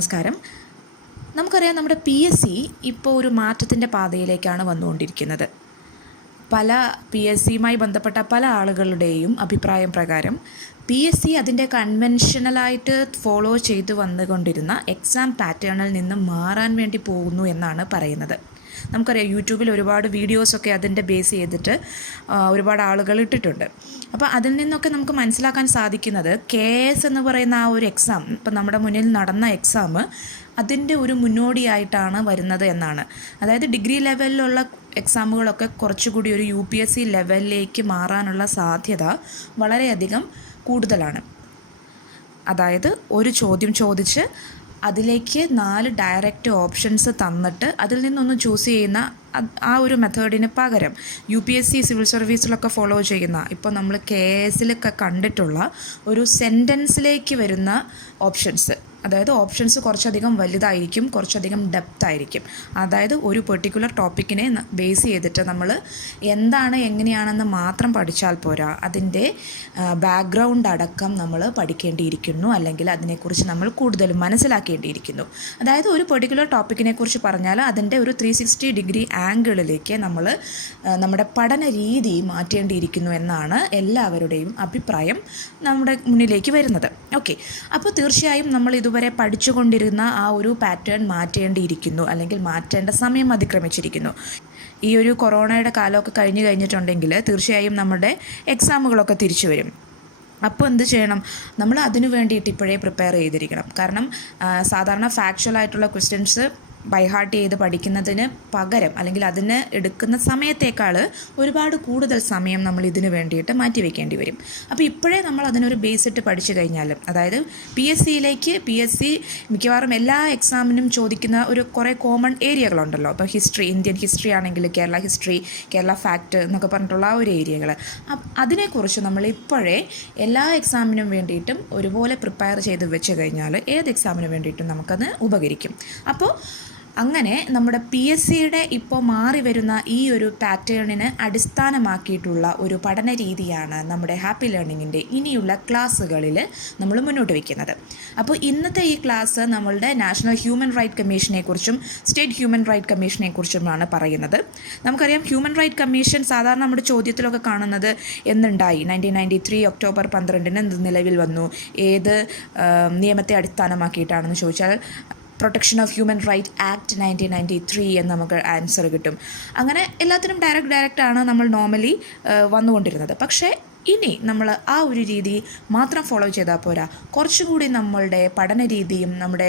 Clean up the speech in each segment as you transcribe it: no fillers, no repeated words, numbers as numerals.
നമസ്കാരം. നമുക്കറിയാം നമ്മുടെ PSC ഇപ്പോൾ ഒരു മാറ്റത്തിൻ്റെ പാതയിലേക്കാണ് വന്നുകൊണ്ടിരിക്കുന്നത്. പല PSCയുമായി ബന്ധപ്പെട്ട പല ആളുകളുടെയും അഭിപ്രായം പ്രകാരം PSC അതിൻ്റെ കൺവെൻഷനലായിട്ട് ഫോളോ ചെയ്ത് വന്നുകൊണ്ടിരുന്ന എക്സാം പാറ്റേണിൽ നിന്ന് മാറാൻ വേണ്ടി പോകുന്നു എന്നാണ് പറയുന്നത്. നമുക്കറിയാം യൂട്യൂബിൽ ഒരുപാട് വീഡിയോസൊക്കെ അതിൻ്റെ ബേസ് ചെയ്തിട്ട് ഒരുപാട് ആളുകൾ ഇട്ടിട്ടുണ്ട്. അപ്പോൾ അതിൽ നിന്നൊക്കെ നമുക്ക് മനസ്സിലാക്കാൻ സാധിക്കുന്നത് KS എന്ന് പറയുന്ന ആ ഒരു എക്സാം, ഇപ്പം നമ്മുടെ മുന്നിൽ നടന്ന എക്സാം അതിൻ്റെ ഒരു മുന്നോടിയായിട്ടാണ് വരുന്നത് എന്നാണ്. അതായത് ഡിഗ്രി ലെവലിലുള്ള എക്സാമുകളൊക്കെ കുറച്ചുകൂടി ഒരു UPSC ലെവലിലേക്ക് മാറാനുള്ള സാധ്യത വളരെയധികം കൂടുതലാണ്. അതായത് ഒരു ചോദ്യം ചോദിച്ച് അതിലേക്ക് 4 ഡയറക്റ്റ് ഓപ്ഷൻസ് തന്നിട്ട് അതിൽ നിന്നൊന്ന് ചൂസ് ചെയ്യുന്ന ആ ഒരു മെത്തേഡിന് പകരം UPSC സിവിൽ സർവീസിലൊക്കെ ഫോളോ ചെയ്യുന്ന, ഇപ്പോൾ നമ്മൾ KSലൊക്കെ കണ്ടിട്ടുള്ള ഒരു സെൻറ്റൻസിലേക്ക് വരുന്ന ഓപ്ഷൻസ്, അതായത് ഓപ്ഷൻസ് കുറച്ചധികം വലുതായിരിക്കും, കുറച്ചധികം ഡെപ്ത് ആയിരിക്കും. അതായത് ഒരു പെർട്ടിക്കുലർ ടോപ്പിക്കിനെ ബേസ് ചെയ്തിട്ട് നമ്മൾ എന്താണ് എങ്ങനെയാണെന്ന് മാത്രം പഠിച്ചാൽ പോരാ, അതിൻ്റെ ബാക്ക്ഗ്രൗണ്ട് അടക്കം നമ്മൾ പഠിക്കേണ്ടിയിരിക്കുന്നു, അല്ലെങ്കിൽ അതിനെക്കുറിച്ച് നമ്മൾ കൂടുതൽ മനസ്സിലാക്കേണ്ടിയിരിക്കുന്നു. അതായത് ഒരു പെർട്ടിക്കുലർ ടോപ്പിക്കിനെ കുറിച്ച് പറഞ്ഞാൽ അതിൻ്റെ ഒരു 360 ഡിഗ്രി ആംഗിളിലേക്ക് നമ്മൾ നമ്മുടെ പഠന രീതി മാറ്റേണ്ടിയിരിക്കുന്നു എന്നാണ് എല്ലാവരുടെയും അഭിപ്രായം നമ്മുടെ മുന്നിലേക്ക് വരുന്നത്. ഓക്കെ, അപ്പോൾ തീർച്ചയായും നമ്മൾ ഇതുവരെ പഠിച്ചുകൊണ്ടിരുന്ന ആ ഒരു പാറ്റേൺ മാറ്റേണ്ടിയിരിക്കുന്നു, അല്ലെങ്കിൽ മാറ്റേണ്ട സമയം അതിക്രമിച്ചിരിക്കുന്നു. ഈ ഒരു കൊറോണയുടെ കാലമൊക്കെ കഴിഞ്ഞിട്ടുണ്ടെങ്കിൽ തീർച്ചയായും നമ്മുടെ എക്സാമുകളൊക്കെ തിരിച്ചു വരും. അപ്പോൾ എന്ത് ചെയ്യണം? നമ്മൾ അതിനു വേണ്ടിയിട്ട് ഇപ്പോഴേ പ്രിപ്പയർ ചെയ്തിരിക്കണം. കാരണം സാധാരണ ഫാക്ച്വലായിട്ടുള്ള ക്വസ്റ്റ്യൻസ് ബൈഹാർട്ട് ചെയ്ത് പഠിക്കുന്നതിന് പകരം, അല്ലെങ്കിൽ അതിന് എടുക്കുന്ന സമയത്തേക്കാൾ ഒരുപാട് കൂടുതൽ സമയം നമ്മൾ ഇതിന് വേണ്ടിയിട്ട് മാറ്റി വയ്ക്കേണ്ടി വരും. അപ്പോൾ ഇപ്പോഴേ നമ്മൾ അതിനൊരു ബേസ് ഇട്ട് പഠിച്ചു കഴിഞ്ഞാലും, അതായത് PSC മിക്കവാറും എല്ലാ എക്സാമിനും ചോദിക്കുന്ന ഒരു കുറേ കോമൺ ഏരിയകളുണ്ടല്ലോ. ഇപ്പോൾ ഹിസ്റ്ററി, ഇന്ത്യൻ ഹിസ്റ്ററി ആണെങ്കിൽ കേരള ഹിസ്റ്ററി, കേരള ഫാക്റ്റ് എന്നൊക്കെ പറഞ്ഞിട്ടുള്ള ആ ഒരു ഏരിയകൾ, അതിനെക്കുറിച്ച് നമ്മൾ ഇപ്പോഴേ എല്ലാ എക്സാമിനും വേണ്ടിയിട്ടും ഒരുപോലെ പ്രിപ്പയർ ചെയ്ത് വെച്ച് കഴിഞ്ഞാൽ ഏത് എക്സാമിന് വേണ്ടിയിട്ടും നമുക്കത് ഉപകരിക്കും. അപ്പോൾ അങ്ങനെ നമ്മുടെ PSCയുടെ ഇപ്പോൾ മാറി വരുന്ന ഈ ഒരു പാറ്റേണിന് അടിസ്ഥാനമാക്കിയിട്ടുള്ള ഒരു പഠന രീതിയാണ് നമ്മുടെ ഹാപ്പി ലേണിങ്ങിൻ്റെ ഇനിയുള്ള ക്ലാസ്സുകളിൽ നമ്മൾ മുന്നോട്ട് വയ്ക്കുന്നത്. അപ്പോൾ ഇന്നത്തെ ഈ ക്ലാസ് നമ്മളുടെ നാഷണൽ ഹ്യൂമൻ റൈറ്റ് കമ്മീഷനെക്കുറിച്ചും സ്റ്റേറ്റ് ഹ്യൂമൻ റൈറ്റ് കമ്മീഷനെക്കുറിച്ചുമാണ് പറയുന്നത്. നമുക്കറിയാം ഹ്യൂമൻ റൈറ്റ് കമ്മീഷൻ സാധാരണ നമ്മുടെ ചോദ്യത്തിലൊക്കെ കാണുന്നത് എന്നുണ്ടായി, 1993 ഒക്ടോബർ 12 നിലവിൽ വന്നു, ഏത് നിയമത്തെ അടിസ്ഥാനമാക്കിയിട്ടാണെന്ന് ചോദിച്ചാൽ protection of human right act 1993 എന്ന് നമുക്ക് ആൻസർ കിട്ടും. അങ്ങനെ എല്ലാത്തിനും ഡയറക്റ്റാണ് നമ്മൾ നോർമലി വന്നുകൊണ്ടിരുന്നത്. പക്ഷേ ഇനി നമ്മൾ ആ ഒരു രീതി മാത്രം ഫോളോ ചെയ്താൽ പോരാ, കുറച്ചുകൂടി നമ്മളുടെ പഠന രീതിയും നമ്മുടെ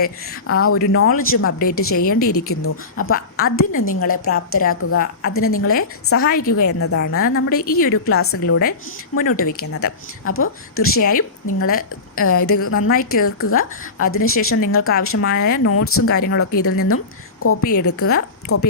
ആ ഒരു നോളജും അപ്ഡേറ്റ് ചെയ്യേണ്ടിയിരിക്കുന്നു. അപ്പോൾ അതിന് നിങ്ങളെ പ്രാപ്തരാക്കുക, അതിന് നിങ്ങളെ സഹായിക്കുക എന്നതാണ് നമ്മുടെ ഈ ഒരു ക്ലാസ്സുകളിലൂടെ മുന്നോട്ട് വയ്ക്കുന്നത്. അപ്പോൾ തീർച്ചയായും നിങ്ങൾ ഇത് നന്നായി കേൾക്കുക. അതിനുശേഷം നിങ്ങൾക്ക് ആവശ്യമായ നോട്ട്സും കാര്യങ്ങളൊക്കെ ഇതിൽ നിന്നും കോപ്പി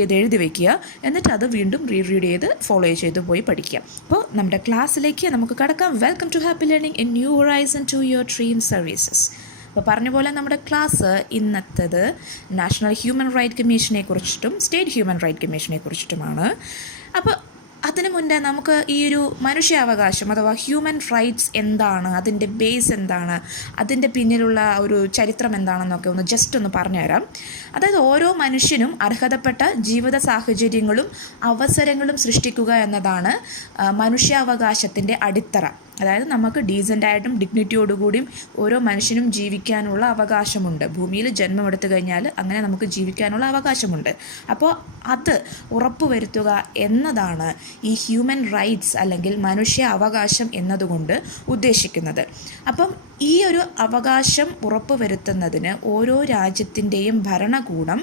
ചെയ്ത് എഴുതി വയ്ക്കുക. എന്നിട്ട് അത് വീണ്ടും റീഡ് ചെയ്ത് ഫോളോ ചെയ്ത് പോയി പഠിക്കുക. അപ്പോൾ നമ്മുടെ ക്ലാസ്സിലേക്ക് നമുക്ക് കടക്കാം. Welcome to happy learning a new horizon to your dream services. അപ്പോൾ പറഞ്ഞ പോലെ നമ്മുടെ ക്ലാസ് ഇന്നത്തേത് നാഷണൽ ഹ്യൂമൻ റൈറ്റ് കമ്മീഷനെ കുറിച്ചിട്ടും സ്റ്റേറ്റ് ഹ്യൂമൻ റൈറ്റ് കമ്മീഷനെ കുറിച്ചിട്ടുമാണ്. അപ്പോൾ അതിനു മുന്നേ നമുക്ക് ഈ ഒരു മനുഷ്യാവകാശം അഥവാ ഹ്യൂമൻ റൈറ്റ്സ് എന്താണ്, അതിൻ്റെ ബേസ് എന്താണ്, അതിൻ്റെ പിന്നിലുള്ള ഒരു ചരിത്രം എന്താണെന്നൊക്കെ ജസ്റ്റ് ഒന്ന് പറഞ്ഞുതരാം. അതായത് ഓരോ മനുഷ്യനും അർഹതപ്പെട്ട ജീവിത സാഹചര്യങ്ങളും അവസരങ്ങളും സൃഷ്ടിക്കുക എന്നതാണ് മനുഷ്യാവകാശത്തിൻ്റെ അടിത്തറ. അതായത് നമുക്ക് ഡീസൻ്റായിട്ടും ഡിഗ്നിറ്റിയോടുകൂടിയും ഓരോ മനുഷ്യനും ജീവിക്കാനുള്ള അവകാശമുണ്ട്. ഭൂമിയിൽ ജന്മമെടുത്തു കഴിഞ്ഞാൽ അങ്ങനെ നമുക്ക് ജീവിക്കാനുള്ള അവകാശമുണ്ട്. അപ്പോൾ അത് ഉറപ്പുവരുത്തുക എന്നതാണ് ഈ ഹ്യൂമൻ റൈറ്റ്സ് അല്ലെങ്കിൽ മനുഷ്യ അവകാശം എന്നതുകൊണ്ട് ഉദ്ദേശിക്കുന്നത്. അപ്പം ഈ ഒരു അവകാശം ഉറപ്പുവരുത്തുന്നതിന് ഓരോ രാജ്യത്തിൻ്റെയും ഭരണകൂടം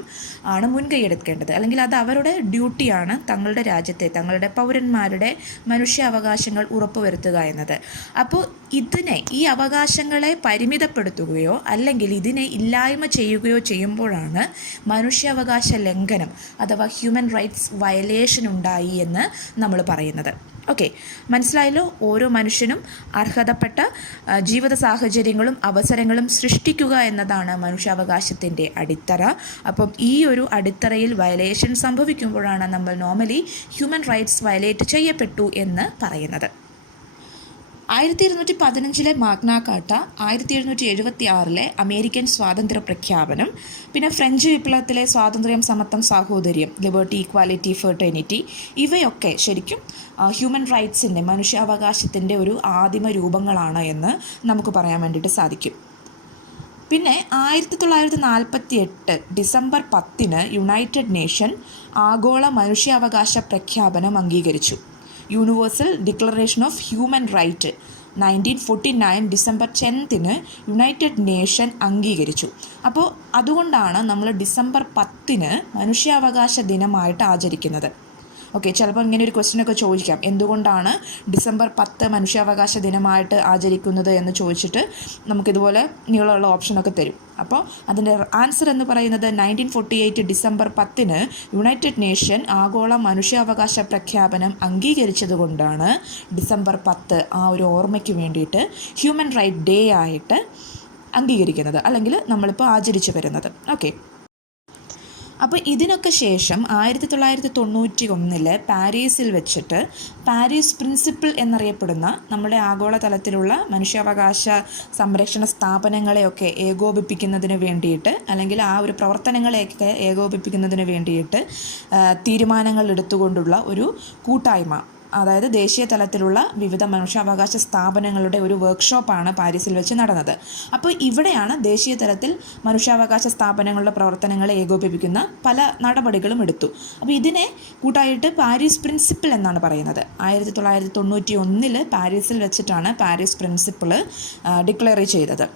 ആണ് മുൻകൈയെടുക്കേണ്ടത്, അല്ലെങ്കിൽ അത് അവരുടെ ഡ്യൂട്ടിയാണ്, തങ്ങളുടെ രാജ്യത്തെ തങ്ങളുടെ പൗരന്മാരുടെ മനുഷ്യാവകാശങ്ങൾ ഉറപ്പുവരുത്തുക എന്നത്. അപ്പോൾ ഈ അവകാശങ്ങളെ പരിമിതപ്പെടുത്തുകയോ അല്ലെങ്കിൽ ഇതിനെ ഇല്ലായ്മ ചെയ്യുകയോ ചെയ്യുമ്പോഴാണ് മനുഷ്യാവകാശ ലംഘനം അഥവാ ഹ്യൂമൻ റൈറ്റ്സ് വയലേഷൻ ഉണ്ടായി എന്ന് നമ്മൾ പറയുന്നത്. ഓക്കെ, മനസ്സിലായല്ലോ? ഓരോ മനുഷ്യനും അർഹതപ്പെട്ട ജീവിത സാഹചര്യങ്ങളും അവസരങ്ങളും സൃഷ്ടിക്കുക എന്നതാണ് മനുഷ്യാവകാശത്തിൻ്റെ അടിത്തറ. അപ്പം ഈ ഒരു അടിത്തറയിൽ വയലേഷൻ സംഭവിക്കുമ്പോഴാണ് നമ്മൾ നോർമലി ഹ്യൂമൻ റൈറ്റ്സ് വയലേറ്റ് ചെയ്യപ്പെട്ടു എന്ന് പറയുന്നത്. 1715 മാഗ്ന കാർട്ട, 1776 അമേരിക്കൻ സ്വാതന്ത്ര്യ പ്രഖ്യാപനം, പിന്നെ ഫ്രഞ്ച് വിപ്ലവത്തിലെ സ്വാതന്ത്ര്യം, സമത്വം, സാഹോദര്യം, ലിബർട്ടി, ഈക്വാലിറ്റി, ഫെർട്ടേണിറ്റി, ഇവയൊക്കെ ശരിക്കും ഹ്യൂമൻ റൈറ്റ്സിൻ്റെ, മനുഷ്യാവകാശത്തിൻ്റെ ഒരു ആദിമ രൂപങ്ങളാണ് എന്ന് നമുക്ക് പറയാൻ വേണ്ടിയിട്ട് സാധിക്കും. പിന്നെ 1948 ഡിസംബർ 10 യുണൈറ്റഡ് നേഷൻ ആഗോള മനുഷ്യാവകാശ പ്രഖ്യാപനം അംഗീകരിച്ചു. Universal declaration of human right 1949 December 10 United nation അംഗീകരിച്ചു. അപ്പോൾ അതുകൊണ്ടാണ് നമ്മൾ ഡിസംബർ 10 മനുഷ്യാവകാശ ദിനമായിട്ട് ആചരിക്കുന്നത്. ഓക്കെ, ചിലപ്പോൾ ഇങ്ങനെ ഒരു ക്വസ്റ്റ്യനൊക്കെ ചോദിക്കാം, എന്തുകൊണ്ടാണ് ഡിസംബർ 10 മനുഷ്യാവകാശ ദിനമായിട്ട് ആചരിക്കുന്നത് എന്ന് ചോദിച്ചിട്ട് നമുക്കിതുപോലെ നീളമുള്ള ഓപ്ഷനൊക്കെ തരും. അപ്പോൾ അതിൻ്റെ ആൻസർ എന്ന് പറയുന്നത് 1948 ഡിസംബർ 10 യുണൈറ്റഡ് നേഷൻ ആഗോള മനുഷ്യാവകാശ പ്രഖ്യാപനം അംഗീകരിച്ചതുകൊണ്ടാണ് ഡിസംബർ 10 ആ ഒരു ഓർമ്മയ്ക്ക് വേണ്ടിയിട്ട് ഹ്യൂമൻ റൈറ്റ് ഡേ ആയിട്ട് അംഗീകരിക്കുന്നത്, അല്ലെങ്കിൽ നമ്മളിപ്പോൾ ആചരിച്ചു വരുന്നത്. ഓക്കെ, അപ്പോൾ ഇതിനൊക്കെ ശേഷം 1991 പാരീസിൽ വെച്ചിട്ട് പാരീസ് പ്രിൻസിപ്പിൾ എന്നറിയപ്പെടുന്ന നമ്മുടെ ആഗോളതലത്തിലുള്ള മനുഷ്യാവകാശ സംരക്ഷണ സ്ഥാപനങ്ങളെയൊക്കെ ഏകോപിപ്പിക്കുന്നതിന് വേണ്ടിയിട്ട്, അല്ലെങ്കിൽ ആ ഒരു പ്രവർത്തനങ്ങളെയൊക്കെ ഏകോപിപ്പിക്കുന്നതിന് വേണ്ടിയിട്ട് തീരുമാനങ്ങൾ എടുത്തുകൊണ്ടുള്ള ഒരു കൂട്ടായ്മ, അതായത് ദേശീയ തലത്തിലുള്ള വിവിധ മനുഷ്യാവകാശ സ്ഥാപനങ്ങളുടെ ഒരു വർക്ക്ഷോപ്പാണ് പാരീസിൽ വെച്ച് നടന്നത്. അപ്പോൾ ഇവിടെയാണ് ദേശീയ തലത്തിൽ മനുഷ്യാവകാശ സ്ഥാപനങ്ങളുടെ പ്രവർത്തനങ്ങളെ ഏകോപിപ്പിക്കുന്ന പല നടപടികളും എടുത്തു. അപ്പോൾ ഇതിനെ കൂട്ടായിട്ട് പാരീസ് പ്രിൻസിപ്പിൾ എന്നാണ് പറയുന്നത്. 1991 പാരീസിൽ വെച്ചിട്ടാണ് പാരീസ് പ്രിൻസിപ്പിൾ ഡിക്ലെയർ ചെയ്തത്.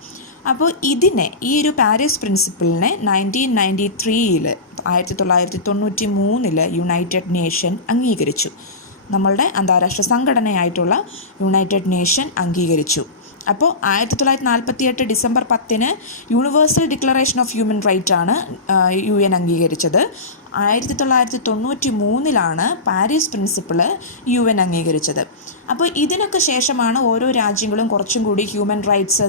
അപ്പോൾ ഇതിനെ, ഈ ഒരു പാരീസ് പ്രിൻസിപ്പിളിനെ 1993 1993 യുണൈറ്റഡ് നേഷൻ അംഗീകരിച്ചു. നമ്മളുടെ അന്താരാഷ്ട്ര സംഘടനയായിട്ടുള്ള യുണൈറ്റഡ് നേഷൻ അംഗീകരിച്ചു. അപ്പോൾ 1948 December 10 universal declaration of human right ആണ് UN അംഗീകരിച്ചത്. 1993 പാരീസ് പ്രിൻസിപ്പിൾ UN അംഗീകരിച്ചത്. അപ്പോൾ ഇതിനൊക്കെ ശേഷമാണ് ഓരോ രാജ്യങ്ങളും കുറച്ചും കൂടി ഹ്യൂമൻ റൈറ്റ്സ്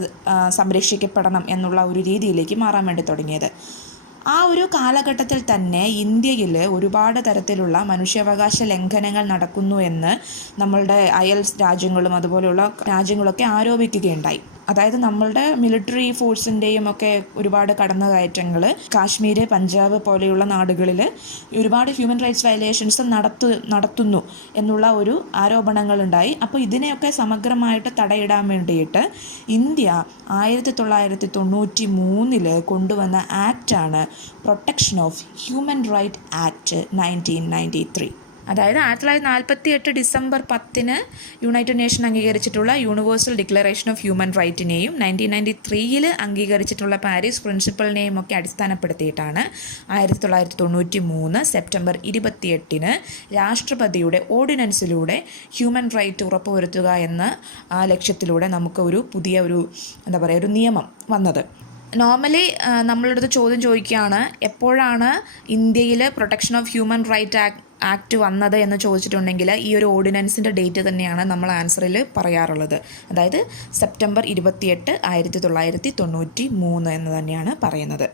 സംരക്ഷിക്കപ്പെടണം എന്നുള്ള ഒരു രീതിയിലേക്ക് മാറാൻ വേണ്ടി തുടങ്ങിയത്. ആ ഒരു കാലഘട്ടത്തിൽ തന്നെ ഇന്ത്യയിൽ ഒരുപാട് തരത്തിലുള്ള മനുഷ്യാവകാശ ലംഘനങ്ങൾ നടക്കുന്നു എന്ന് നമ്മളുടെ അയൽ രാജ്യങ്ങളും അതുപോലെയുള്ള രാജ്യങ്ങളൊക്കെ ആരോപിക്കുകയുണ്ടായി. അതായത് നമ്മളുടെ മിലിറ്ററി ഫോഴ്സിൻ്റെയും ഒക്കെ ഒരുപാട് കടന്നുകയറ്റങ്ങൾ കാശ്മീർ, പഞ്ചാബ് പോലെയുള്ള നാടുകളിൽ ഒരുപാട് ഹ്യൂമൻ റൈറ്റ്സ് വയലേഷൻസ് നടത്തുന്നു എന്നുള്ള ഒരു ആരോപണങ്ങളുണ്ടായി. അപ്പോൾ ഇതിനെയൊക്കെ സമഗ്രമായിട്ട് തടയിടാൻ വേണ്ടിയിട്ട് ഇന്ത്യ 1993 കൊണ്ടുവന്ന ആക്റ്റാണ് protection of human right act 1993. അതായത് 1948 ഡിസംബർ 10 യുണൈറ്റഡ് നേഷൻ അംഗീകരിച്ചിട്ടുള്ള യൂണിവേഴ്സൽ ഡിക്ലറേഷൻ ഓഫ് ഹ്യൂമൻ റൈറ്റിനെയും 1993 അംഗീകരിച്ചിട്ടുള്ള പാരീസ് പ്രിൻസിപ്പിളിനെയും ഒക്കെ അടിസ്ഥാനപ്പെടുത്തിയിട്ടാണ് 1993 സെപ്റ്റംബർ 28 രാഷ്ട്രപതിയുടെ ഓർഡിനൻസിലൂടെ ഹ്യൂമൻ റൈറ്റ് ഉറപ്പുവരുത്തുക എന്ന ആ ലക്ഷ്യത്തിലൂടെ നമുക്ക് ഒരു പുതിയ ഒരു ഒരു നിയമം വന്നത്. നോർമലി നമ്മളുടെ അടുത്ത് ചോദ്യം ചോദിക്കുകയാണ്, എപ്പോഴാണ് ഇന്ത്യയിൽ protection of human right act വന്നത് എന്ന് ചോദിച്ചിട്ടുണ്ടെങ്കിൽ ഈ ഒരു ഓർഡിനൻസിൻ്റെ ഡേറ്റ് തന്നെയാണ് നമ്മൾ ആൻസറിൽ പറയാറുള്ളത്. അതായത് സെപ്റ്റംബർ 28 1993 എന്ന് തന്നെയാണ് പറയുന്നത്.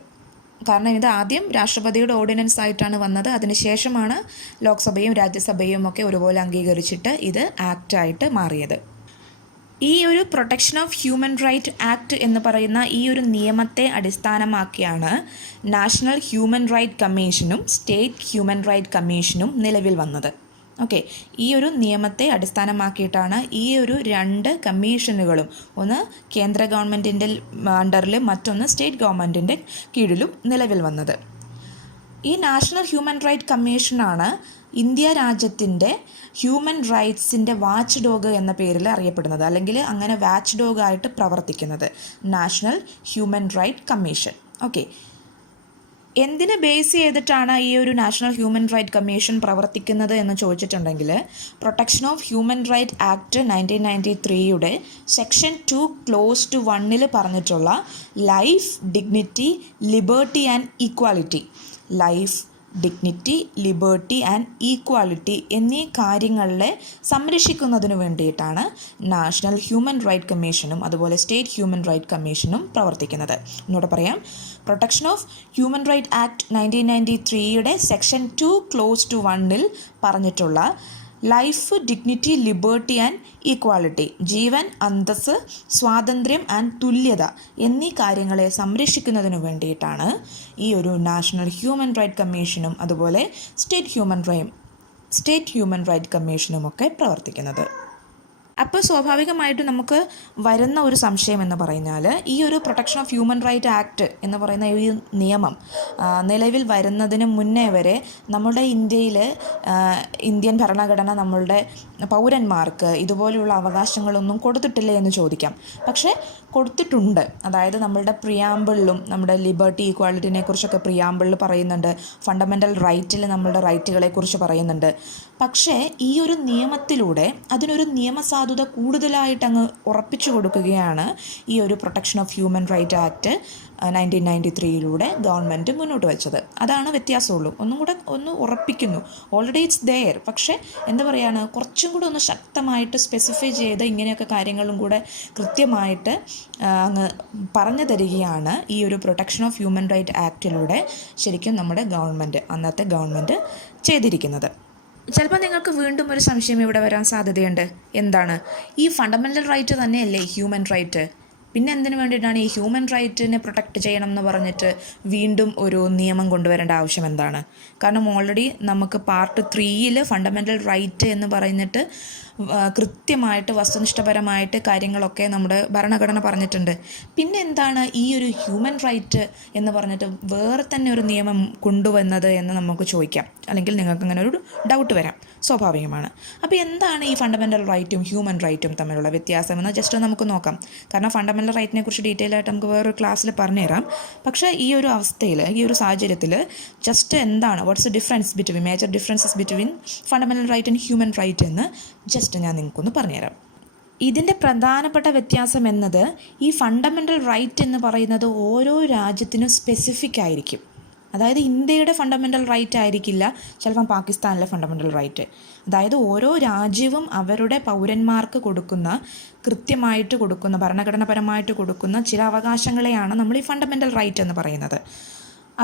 കാരണം ഇത് ആദ്യം രാഷ്ട്രപതിയുടെ ഓർഡിനൻസ് ആയിട്ടാണ് വന്നത്. അതിനുശേഷമാണ് ലോക്സഭയും രാജ്യസഭയും ഒക്കെ ഒരുപോലെ അംഗീകരിച്ചിട്ട് ഇത് ആക്റ്റായിട്ട് മാറിയത്. ഈ ഒരു protection of human right act എന്ന് പറയുന്ന ഈ ഒരു നിയമത്തെ അടിസ്ഥാനമാക്കിയാണ് നാഷണൽ ഹ്യൂമൻ റൈറ്റ് കമ്മീഷനും സ്റ്റേറ്റ് ഹ്യൂമൻ റൈറ്റ് കമ്മീഷനും നിലവിൽ വന്നത്. ഓക്കെ, ഈ ഒരു നിയമത്തെ അടിസ്ഥാനമാക്കിയിട്ടാണ് ഈ ഒരു രണ്ട് കമ്മീഷനുകളും, ഒന്ന് കേന്ദ്ര ഗവൺമെൻറ്റിൻ്റെ അണ്ടറിലും മറ്റൊന്ന് സ്റ്റേറ്റ് ഗവൺമെൻറ്റിൻ്റെ കീഴിലും നിലവിൽ വന്നത്. ഈ നാഷണൽ ഹ്യൂമൻ റൈറ്റ് കമ്മീഷനാണ് ഇന്ത്യ രാജ്യത്തിൻ്റെ ഹ്യൂമൻ റൈറ്റ്സിൻ്റെ വാച്ച് ഡോഗ് എന്ന പേരിൽ അറിയപ്പെടുന്നത്, അല്ലെങ്കിൽ അങ്ങനെ വാച്ച് ഡോഗായിട്ട് പ്രവർത്തിക്കുന്നത് national human right commission. Okay, എന്തിനെ ബേസ് ചെയ്തിട്ടാണ് ഈ ഒരു നാഷണൽ ഹ്യൂമൻ റൈറ്റ് കമ്മീഷൻ പ്രവർത്തിക്കുന്നത് എന്ന് ചോദിച്ചിട്ടുണ്ടെങ്കിൽ, protection of human right act 1993 section 2 clause two 1 പറഞ്ഞിട്ടുള്ള life, dignity, liberty and equality, life, dignity, liberty and equality എന്നീ കാര്യങ്ങളെ സംരക്ഷിക്കുന്നതിന് വേണ്ടിയിട്ടാണ് നാഷണൽ ഹ്യൂമൻ റൈറ്റ് കമ്മീഷനും അതുപോലെ സ്റ്റേറ്റ് ഹ്യൂമൻ റൈറ്റ് കമ്മീഷനും പ്രവർത്തിക്കുന്നത്. എന്നോട് പറയാം, protection of human right act 1993 section 2 clause two 1 പറഞ്ഞിട്ടുള്ള life, dignity, liberty and equality, ജീവൻ, അന്തസ്സ്, സ്വാതന്ത്ര്യം ആൻഡ് തുല്യത എന്നീ കാര്യങ്ങളെ സംരക്ഷിക്കുന്നതിനു വേണ്ടിയിട്ടാണ് ഈ ഒരു നാഷണൽ ഹ്യൂമൻ റൈറ്റ് കമ്മീഷനും അതുപോലെ സ്റ്റേറ്റ് ഹ്യൂമൻ റൈറ്റ് കമ്മീഷനുമൊക്കെ പ്രവർത്തിക്കുന്നത്. അപ്പോൾ സ്വാഭാവികമായിട്ടും നമുക്ക് വരുന്ന ഒരു സംശയം എന്ന് പറഞ്ഞാൽ, ഈ ഒരു protection of human right act എന്ന് പറയുന്ന ഈ നിയമം നിലവിൽ വരുന്നതിന് മുന്നേ വരെ നമ്മുടെ ഇന്ത്യൻ ഭരണഘടന നമ്മളുടെ പൗരന്മാർക്ക് ഇതുപോലെയുള്ള അവകാശങ്ങളൊന്നും കൊടുത്തിട്ടില്ലേ എന്ന് ചോദിക്കാം. പക്ഷേ കൊടുത്തിട്ടുണ്ട്. അതായത് നമ്മളുടെ പ്രിയാമ്പിളിലും നമ്മുടെ ലിബർട്ടി, ഈക്വാലിറ്റിനെ കുറിച്ചൊക്കെ പ്രിയാമ്പിളിൽ പറയുന്നുണ്ട്. ഫണ്ടമെൻ്റൽ റൈറ്റിൽ നമ്മളുടെ റൈറ്റുകളെക്കുറിച്ച് പറയുന്നുണ്ട്. പക്ഷേ ഈ ഒരു നിയമത്തിലൂടെ അതിനൊരു നിയമസാധുത കൂടുതലായിട്ട് അങ്ങ് ഉറപ്പിച്ചു കൊടുക്കുകയാണ് ഈ ഒരു protection of human right act 1993 government മുന്നോട്ട് വെച്ചത്. അതാണ് വ്യത്യാസമുള്ളൂ. ഒന്ന് ഉറപ്പിക്കുന്നു. Already it's there. പക്ഷേ എന്താ പറയുകയാണ്, കുറച്ചും കൂടെ ഒന്ന് ശക്തമായിട്ട് സ്പെസിഫൈ ചെയ്ത് ഇങ്ങനെയൊക്കെ കാര്യങ്ങളും കൂടെ കൃത്യമായിട്ട് അങ്ങ് പറഞ്ഞു തരികയാണ് ഈ ഒരു പ്രൊട്ടക്ഷൻ ഓഫ് ഹ്യൂമൻ റൈറ്റ് ആക്ടിലൂടെ ശരിക്കും നമ്മുടെ അന്നത്തെ ഗവൺമെൻറ് ചെയ്തിരിക്കുന്നത്. ചിലപ്പോൾ നിങ്ങൾക്ക് വീണ്ടും ഒരു സംശയം ഇവിടെ വരാൻ സാധ്യതയുണ്ട്. എന്താണ്, ഈ ഫണ്ടമെൻ്റൽ റൈറ്റ് തന്നെയല്ലേ ഹ്യൂമൻ റൈറ്റ്? പിന്നെ എന്തിനു വേണ്ടിയിട്ടാണ് ഈ ഹ്യൂമൻ റൈറ്റിനെ പ്രൊട്ടക്റ്റ് ചെയ്യണം എന്ന് പറഞ്ഞിട്ട് വീണ്ടും ഒരു നിയമം കൊണ്ടുവരേണ്ട ആവശ്യം എന്താണ്? കാരണം ഓൾറെഡി നമുക്ക് പാർട്ട് 3 ഫണ്ടമെൻ്റൽ റൈറ്റ് എന്ന് പറഞ്ഞിട്ട് കൃത്യമായിട്ട് വസ്തുനിഷ്ഠപരമായിട്ട് കാര്യങ്ങളൊക്കെ നമ്മുടെ ഭരണഘടന പറഞ്ഞിട്ടുണ്ട്. പിന്നെ എന്താണ് ഈ ഒരു ഹ്യൂമൻ റൈറ്റ് എന്ന് പറഞ്ഞിട്ട് വേറെ തന്നെ ഒരു നിയമം കൊണ്ടുവന്നത് എന്ന് നമുക്ക് ചോദിക്കാം. അല്ലെങ്കിൽ നിങ്ങൾക്ക് അങ്ങനെ ഒരു ഡൗട്ട് വരാം, സ്വാഭാവികമാണ്. അപ്പോൾ എന്താണ് ഈ ഫണ്ടമെൻ്റൽ റൈറ്റും ഹ്യൂമൻ റൈറ്റും തമ്മിലുള്ള വ്യത്യാസമെന്ന് ജസ്റ്റ് നമുക്ക് നോക്കാം. കാരണം ഫണ്ടമെൻ്റൽ റൈറ്റിനെ കുറിച്ച് ഡീറ്റെയിൽ ആയിട്ട് നമുക്ക് വേറൊരു ക്ലാസ്സിൽ പറഞ്ഞുതരാം. പക്ഷേ ഈ ഒരു അവസ്ഥയിൽ, ഈ ഒരു സാഹചര്യത്തിൽ ജസ്റ്റ് എന്താണ്, what's the major differences between fundamental right and human right എന്ന് ജസ്റ്റ് ഞാൻ നിങ്ങൾക്കൊന്ന് പറഞ്ഞുതരാം. ഇതിൻ്റെ പ്രധാനപ്പെട്ട വ്യത്യാസം എന്നത്, ഈ ഫണ്ടമെൻ്റൽ റൈറ്റ് എന്ന് പറയുന്നത് ഓരോ രാജ്യത്തിനും സ്പെസിഫിക് ആയിരിക്കും. അതായത് ഇന്ത്യയുടെ ഫണ്ടമെൻ്റൽ റൈറ്റ് ആയിരിക്കില്ല ചിലപ്പം പാകിസ്ഥാനിലെ ഫണ്ടമെൻ്റൽ റൈറ്റ്. അതായത് ഓരോ രാജ്യവും അവരുടെ പൗരന്മാർക്ക് കൃത്യമായിട്ട് കൊടുക്കുന്ന ഭരണഘടനാപരമായിട്ട് കൊടുക്കുന്ന ചില അവകാശങ്ങളെയാണ് നമ്മൾ ഈ ഫണ്ടമെൻ്റൽ റൈറ്റ് എന്ന് പറയുന്നത്.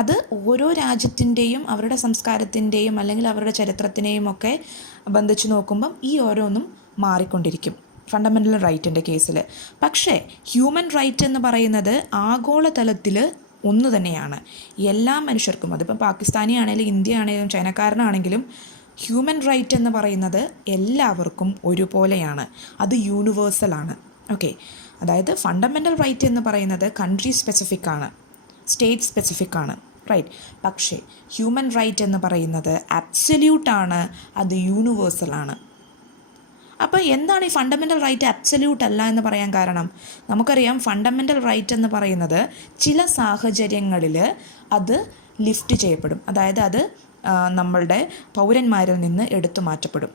അത് ഓരോ രാജ്യത്തിൻ്റെയും അവരുടെ സംസ്കാരത്തിൻ്റെയും അല്ലെങ്കിൽ അവരുടെ ചരിത്രത്തിനെയും ഒക്കെ ബന്ധിച്ച് നോക്കുമ്പം ഈ ഓരോന്നും മാറിക്കൊണ്ടിരിക്കും ഫണ്ടമെൻ്റൽ റൈറ്റിൻ്റെ കേസിൽ. പക്ഷേ ഹ്യൂമൻ റൈറ്റ് എന്ന് പറയുന്നത് ആഗോളതലത്തിൽ ഒന്ന് തന്നെയാണ്. എല്ലാ മനുഷ്യർക്കും, അതിപ്പം പാകിസ്ഥാനി ആണെങ്കിലും ഇന്ത്യ ആണെങ്കിലും ചൈനക്കാരനാണെങ്കിലും ഹ്യൂമൻ റൈറ്റ് എന്ന് പറയുന്നത് എല്ലാവർക്കും ഒരുപോലെയാണ്. അത് യൂണിവേഴ്സലാണ്. ഓക്കെ, അതായത് ഫണ്ടമെൻ്റൽ റൈറ്റ് എന്ന് പറയുന്നത് കൺട്രി സ്പെസിഫിക് ആണ്, സ്റ്റേറ്റ് സ്പെസിഫിക് ആണ്, റൈറ്റ്. പക്ഷേ ഹ്യൂമൻ റൈറ്റ് എന്ന് പറയുന്നത് അബ്സല്യൂട്ടാണ്, അത് യൂണിവേഴ്സലാണ്. അപ്പോൾ എന്താണ് ഈ ഫണ്ടമെൻ്റൽ റൈറ്റ് അബ്സല്യൂട്ട് അല്ല എന്ന് പറയാൻ കാരണം? നമുക്കറിയാം ഫണ്ടമെൻ്റൽ റൈറ്റ് എന്ന് പറയുന്നത് ചില സാഹചര്യങ്ങളിൽ അത് ലിഫ്റ്റ് ചെയ്യപ്പെടും. അതായത് അത് നമ്മളുടെ പൗരന്മാരിൽ നിന്ന് എടുത്തു മാറ്റപ്പെടും.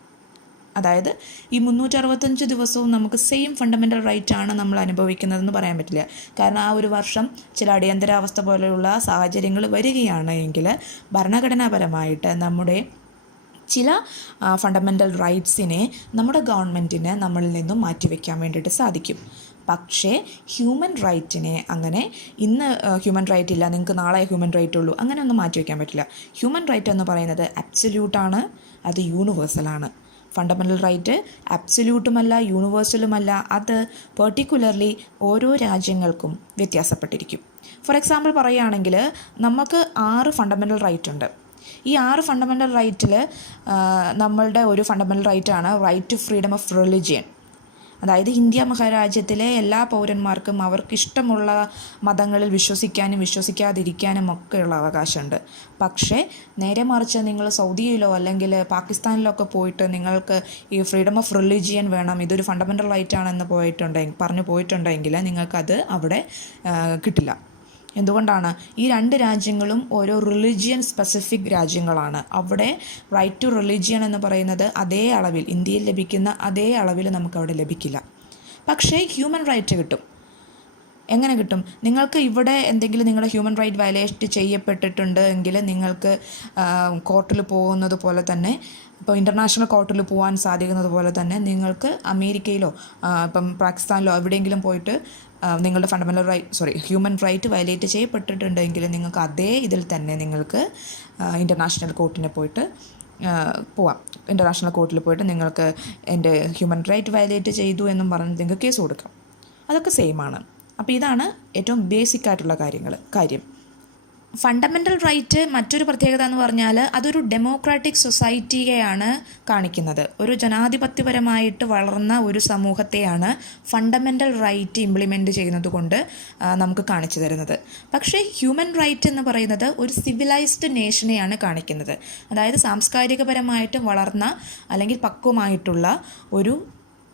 അതായത് ഈ 365 ദിവസവും നമുക്ക് സെയിം ഫണ്ടമെൻ്റൽ റൈറ്റ് ആണ് നമ്മൾ അനുഭവിക്കുന്നതെന്ന് പറയാൻ പറ്റില്ല. കാരണം ആ ഒരു വർഷം ചില അടിയന്തരാവസ്ഥ പോലെയുള്ള സാഹചര്യങ്ങൾ വരികയാണ് എങ്കിൽ ഭരണഘടനാപരമായിട്ട് നമ്മുടെ ചില ഫണ്ടമെൻ്റൽ റൈറ്റ്സിനെ നമ്മുടെ ഗവൺമെൻറ്റിന് നമ്മളിൽ നിന്നും മാറ്റിവെക്കാൻ വേണ്ടിയിട്ട് സാധിക്കും. പക്ഷേ ഹ്യൂമൻ റൈറ്റിനെ അങ്ങനെ ഇന്ന് ഹ്യൂമൻ റൈറ്റ് ഇല്ല, നിങ്ങൾക്ക് നാളെ ഹ്യൂമൻ റൈറ്റ് ഉള്ളൂ, അങ്ങനെ ഒന്നും മാറ്റിവെക്കാൻ പറ്റില്ല. ഹ്യൂമൻ റൈറ്റ് എന്ന് പറയുന്നത് അബ്സല്യൂട്ടാണ്, അത് യൂണിവേഴ്സലാണ്. ഫണ്ടമെൻ്റൽ റൈറ്റ് അബ്സല്യൂട്ടുമല്ല യൂണിവേഴ്സലുമല്ല, അത് പെർട്ടിക്കുലർലി ഓരോ രാജ്യങ്ങൾക്കും വ്യത്യാസപ്പെട്ടിരിക്കും. ഫോർ എക്സാമ്പിൾ പറയുകയാണെങ്കിൽ നമുക്ക് 6 ഫണ്ടമെൻ്റൽ റൈറ്റ് ഉണ്ട്. ഈ 6 ഫണ്ടമെൻ്റൽ റൈറ്റിൽ നമ്മളുടെ ഒരു ഫണ്ടമെൻ്റൽ റൈറ്റാണ് right to freedom of religion. അതായത് ഇന്ത്യ മഹാരാജ്യത്തിലെ എല്ലാ പൗരന്മാർക്കും അവർക്കിഷ്ടമുള്ള മതങ്ങളിൽ വിശ്വസിക്കാനും വിശ്വസിക്കാതിരിക്കാനും ഒക്കെയുള്ള അവകാശമുണ്ട്. പക്ഷേ നേരെ മറിച്ച് നിങ്ങൾ സൗദിയിലോ അല്ലെങ്കിൽ പാകിസ്ഥാനിലോ ഒക്കെ പോയിട്ട് നിങ്ങൾക്ക് ഈ ഫ്രീഡം ഓഫ് റിലിജിയൻ വേണം, ഇതൊരു ഫണ്ടമെൻ്റൽ റൈറ്റ് ആണെന്ന് പറഞ്ഞു പോയിട്ടുണ്ടെങ്കിൽ നിങ്ങൾക്കത് അവിടെ കിട്ടില്ല. എന്തുകൊണ്ടാണ്? ഈ 2 രാജ്യങ്ങളും ഓരോ റിലിജിയൻ സ്പെസിഫിക് രാജ്യങ്ങളാണ്. അവിടെ റൈറ്റ് ടു റിലിജിയൻ എന്ന് പറയുന്നത് അതേ അളവിൽ, ഇന്ത്യയിൽ ലഭിക്കുന്ന അതേ അളവിൽ നമുക്കവിടെ ലഭിക്കില്ല. പക്ഷേ ഹ്യൂമൻ റൈറ്റ് കിട്ടും. എങ്ങനെ കിട്ടും? നിങ്ങൾക്ക് ഇവിടെ എന്തെങ്കിലും നിങ്ങളുടെ ഹ്യൂമൻ റൈറ്റ് വയലേറ്റ് ചെയ്യപ്പെട്ടിട്ടുണ്ട് എങ്കിൽ നിങ്ങൾക്ക് കോർട്ടിൽ പോകുന്നത് പോലെ തന്നെ, ഇപ്പോൾ ഇൻ്റർനാഷണൽ കോർട്ടിൽ പോകാൻ സാധിക്കുന്നത് പോലെ തന്നെ നിങ്ങൾക്ക് അമേരിക്കയിലോ ഇപ്പം പാകിസ്ഥാനിലോ എവിടെയെങ്കിലും പോയിട്ട് നിങ്ങളുടെ ഹ്യൂമൻ റൈറ്റ് വയലേറ്റ് ചെയ്യപ്പെട്ടിട്ടുണ്ടെങ്കിൽ നിങ്ങൾക്ക് അതേ ഇതിൽ തന്നെ നിങ്ങൾക്ക് ഇൻ്റർനാഷണൽ കോർട്ടിനെ പോയിട്ട് പോവാം. ഇൻ്റർനാഷണൽ കോർട്ടിൽ പോയിട്ട് നിങ്ങൾക്ക് എൻ്റെ ഹ്യൂമൻ റൈറ്റ് വയലേറ്റ് ചെയ്തു എന്നും പറഞ്ഞ് നിങ്ങൾക്ക് കേസ് കൊടുക്കാം. അതൊക്കെ സെയിമാണ്. അപ്പോൾ ഇതാണ് ഏറ്റവും ബേസിക് ആയിട്ടുള്ള കാര്യം. ഫണ്ടമെൻ്റൽ റൈറ്റ് മറ്റൊരു പ്രത്യേകത എന്ന് പറഞ്ഞാൽ അതൊരു ഡെമോക്രാറ്റിക് സൊസൈറ്റിയെയാണ് കാണിക്കുന്നത്. ഒരു ജനാധിപത്യപരമായിട്ട് വളർന്ന ഒരു സമൂഹത്തെയാണ് ഫണ്ടമെൻ്റൽ റൈറ്റ് ഇംപ്ലിമെൻറ്റ് ചെയ്യുന്നത് കൊണ്ട് നമുക്ക് കാണിച്ചു തരുന്നത്. പക്ഷേ ഹ്യൂമൻ റൈറ്റ് എന്ന് പറയുന്നത് ഒരു സിവിലൈസ്ഡ് നേഷനെയാണ് കാണിക്കുന്നത്. അതായത് സാംസ്കാരികപരമായിട്ട് വളർന്ന അല്ലെങ്കിൽ പക്വമായിട്ടുള്ള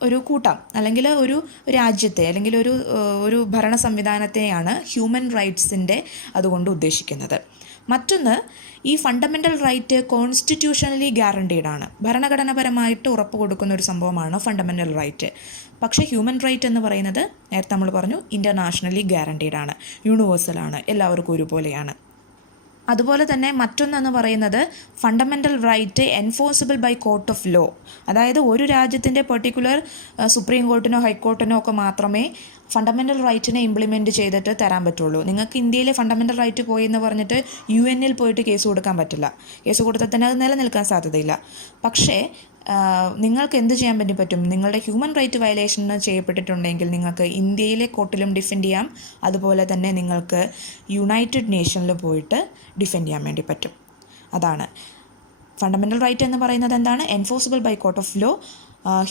ഒരു കൂട്ടം അല്ലെങ്കിൽ ഒരു രാജ്യത്തെ അല്ലെങ്കിൽ ഒരു ഭരണ സംവിധാനത്തെയാണ് ഹ്യൂമൻ റൈറ്റ്സിൻ്റെ അതുകൊണ്ട് ഉദ്ദേശിക്കുന്നത്. മറ്റൊന്ന്, ഈ ഫണ്ടമെൻ്റൽ റൈറ്റ് കോൺസ്റ്റിറ്റ്യൂഷണലി ഗ്യാരണ്ടീഡ് ആണ്. ഭരണഘടനാപരമായിട്ട് ഉറപ്പ് കൊടുക്കുന്ന ഒരു സംഭവമാണ് ഫണ്ടമെൻ്റൽ റൈറ്റ്. പക്ഷേ ഹ്യൂമൻ റൈറ്റ് എന്ന് പറയുന്നത് നേരത്തെ നമ്മൾ പറഞ്ഞു ഇൻ്റർനാഷണലി ഗ്യാരണ്ടീഡ് ആണ്, യൂണിവേഴ്സലാണ്, എല്ലാവർക്കും ഒരുപോലെയാണ്. അതുപോലെ തന്നെ മറ്റൊന്നെന്ന് പറയുന്നത് fundamental right enforceable by court of law. അതായത് ഒരു രാജ്യത്തിൻ്റെ പെർട്ടിക്കുലർ സുപ്രീം കോർട്ടിനോ ഹൈക്കോർട്ടിനോ ഒക്കെ മാത്രമേ ഫണ്ടമെൻ്റൽ റൈറ്റിനെ ഇംപ്ലിമെൻറ്റ് ചെയ്തിട്ട് തരാൻ പറ്റുള്ളൂ. നിങ്ങൾക്ക് ഇന്ത്യയിലെ ഫണ്ടമെൻ്റൽ റൈറ്റ് പോയി എന്ന് പറഞ്ഞിട്ട് UN പോയിട്ട് കേസ് കൊടുക്കാൻ പറ്റില്ല. കേസ് കൊടുത്താൽ തന്നെ അത് നിലനിൽക്കാൻ സാധ്യതയില്ല. പക്ഷേ നിങ്ങൾക്ക് എന്ത് ചെയ്യാൻ പറ്റും? നിങ്ങളുടെ ഹ്യൂമൻ റൈറ്റ് വയലേഷൻ ചെയ്യപ്പെട്ടിട്ടുണ്ടെങ്കിൽ നിങ്ങൾക്ക് ഇന്ത്യയിലെ കോർട്ടിലും ഡിഫെൻഡ് ചെയ്യാം. അതുപോലെ തന്നെ നിങ്ങൾക്ക് യുണൈറ്റഡ് നേഷനിൽ പോയിട്ട് ഡിഫെൻഡ് ചെയ്യാൻ വേണ്ടി പറ്റും. അതാണ് ഫണ്ടമെൻ്റൽ റൈറ്റ് എന്ന് പറയുന്നത്. എന്താണ്? Enforceable by court of law.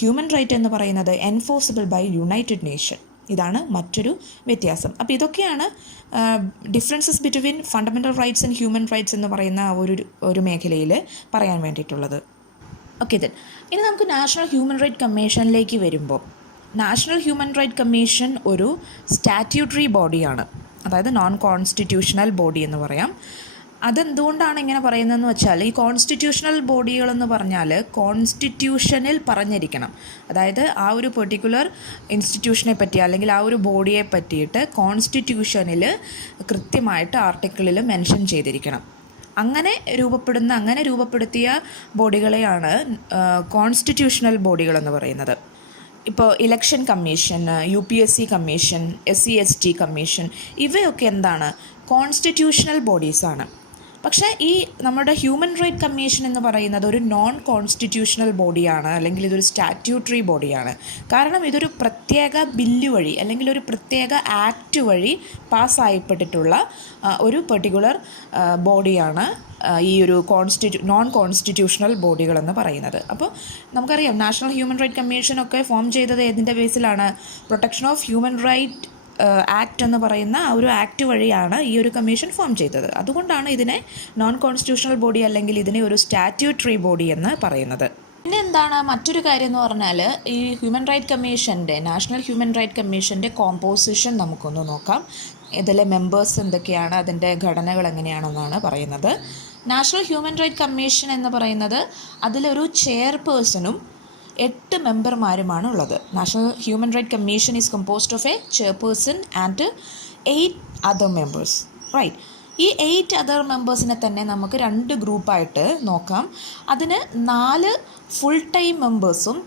Human right എന്ന് പറയുന്നത് എൻഫോഴ്സിബിൾ ബൈ യുണൈറ്റഡ് നേഷൻ. ഇതാണ് മറ്റൊരു വ്യത്യാസം. അപ്പോൾ ഇതൊക്കെയാണ് differences between fundamental rights and human rights എന്ന് പറയുന്ന ഒരു മേഖലയിൽ പറയാൻ വേണ്ടിയിട്ടുള്ളത്. ഓക്കെ, ഇനി നമുക്ക് നാഷണൽ ഹ്യൂമൻ റൈറ്റ് കമ്മീഷനിലേക്ക് വരുമ്പോൾ, നാഷണൽ ഹ്യൂമൻ റൈറ്റ് കമ്മീഷൻ ഒരു സ്റ്റാറ്റ്യൂട്ടറി ബോഡിയാണ്. അതായത് നോൺ കോൺസ്റ്റിറ്റ്യൂഷണൽ ബോഡി എന്ന് പറയാം. അതെന്തുകൊണ്ടാണ് ഇങ്ങനെ പറയുന്നതെന്ന് വെച്ചാൽ, ഈ കോൺസ്റ്റിറ്റ്യൂഷണൽ ബോഡികളെന്ന് പറഞ്ഞാൽ കോൺസ്റ്റിറ്റ്യൂഷനിൽ പറഞ്ഞിരിക്കണം. അതായത് ആ ഒരു പെർട്ടിക്കുലർ ഇൻസ്റ്റിറ്റ്യൂഷനെ പറ്റി അല്ലെങ്കിൽ ആ ഒരു ബോഡിയെ പറ്റിയിട്ട് കോൺസ്റ്റിറ്റ്യൂഷനിൽ കൃത്യമായിട്ട് ആർട്ടിക്കിളിൽ മെൻഷൻ ചെയ്തിരിക്കണം. അങ്ങനെ രൂപപ്പെടുത്തിയ ബോഡികളെയാണ് കോൺസ്റ്റിറ്റ്യൂഷണൽ ബോഡികളെന്ന് പറയുന്നത്. ഇപ്പോൾ election commission, UPSC commission, SC/ST commission, ഇവയൊക്കെ എന്താണ്? കോൺസ്റ്റിറ്റ്യൂഷണൽ ബോഡീസാണ്. പക്ഷേ ഈ നമ്മുടെ ഹ്യൂമൻ റൈറ്റ് കമ്മീഷൻ എന്ന് പറയുന്നത് ഒരു നോൺ കോൺസ്റ്റിറ്റ്യൂഷണൽ ബോഡിയാണ്, അല്ലെങ്കിൽ ഇതൊരു സ്റ്റാറ്റ്യൂട്ടറി ബോഡിയാണ്. കാരണം ഇതൊരു പ്രത്യേക ബില്ല് വഴി അല്ലെങ്കിൽ ഒരു പ്രത്യേക ആക്ട് വഴി പാസ്സായപ്പെട്ടിട്ടുള്ള ഒരു പെർട്ടിക്കുലർ ബോഡിയാണ് ഈ ഒരു നോൺ കോൺസ്റ്റിറ്റ്യൂഷണൽ ബോഡികളെന്ന് പറയുന്നത്. അപ്പോൾ നമുക്കറിയാം നാഷണൽ ഹ്യൂമൻ റൈറ്റ് കമ്മീഷനൊക്കെ ഫോം ചെയ്തത് ഏതിൻ്റെ ബേസിലാണ്? Protection of human right act എന്ന് പറയുന്ന ആ ഒരു ആക്ട് വഴിയാണ് ഈ ഒരു കമ്മീഷൻ ഫോം ചെയ്തത്. അതുകൊണ്ടാണ് ഇതിനെ നോൺ കോൺസ്റ്റിറ്റ്യൂഷണൽ ബോഡി അല്ലെങ്കിൽ ഇതിനെ ഒരു സ്റ്റാറ്റ്യൂട്ടറി ബോഡി എന്ന് പറയുന്നത്. പിന്നെ എന്താണ് മറ്റൊരു കാര്യം എന്ന് പറഞ്ഞാൽ, ഈ ഹ്യൂമൻ റൈറ്റ് കമ്മീഷൻ്റെ നാഷണൽ ഹ്യൂമൻ റൈറ്റ് കമ്മീഷൻ്റെ കോമ്പോസിഷൻ നമുക്കൊന്ന് നോക്കാം. ഇതിലെ മെമ്പേഴ്സ് എന്തൊക്കെയാണ്, അതിൻ്റെ ഘടനകൾ എങ്ങനെയാണെന്നാണ് പറയുന്നത്. നാഷണൽ ഹ്യൂമൻ റൈറ്റ് കമ്മീഷൻ എന്ന് പറയുന്നത് അതിലൊരു ചെയർപേഴ്സണും 8 മെമ്പർമാരുമാണ് ഉള്ളത്. National human right commission is composed of a chairperson and 8 other members. Right. ഈ 8 അതർ മെമ്പേഴ്സിനെ തന്നെ നമുക്ക് 2 ഗ്രൂപ്പായിട്ട് നോക്കാം. അതിന് 4 ഫുൾ ടൈം മെമ്പേഴ്സും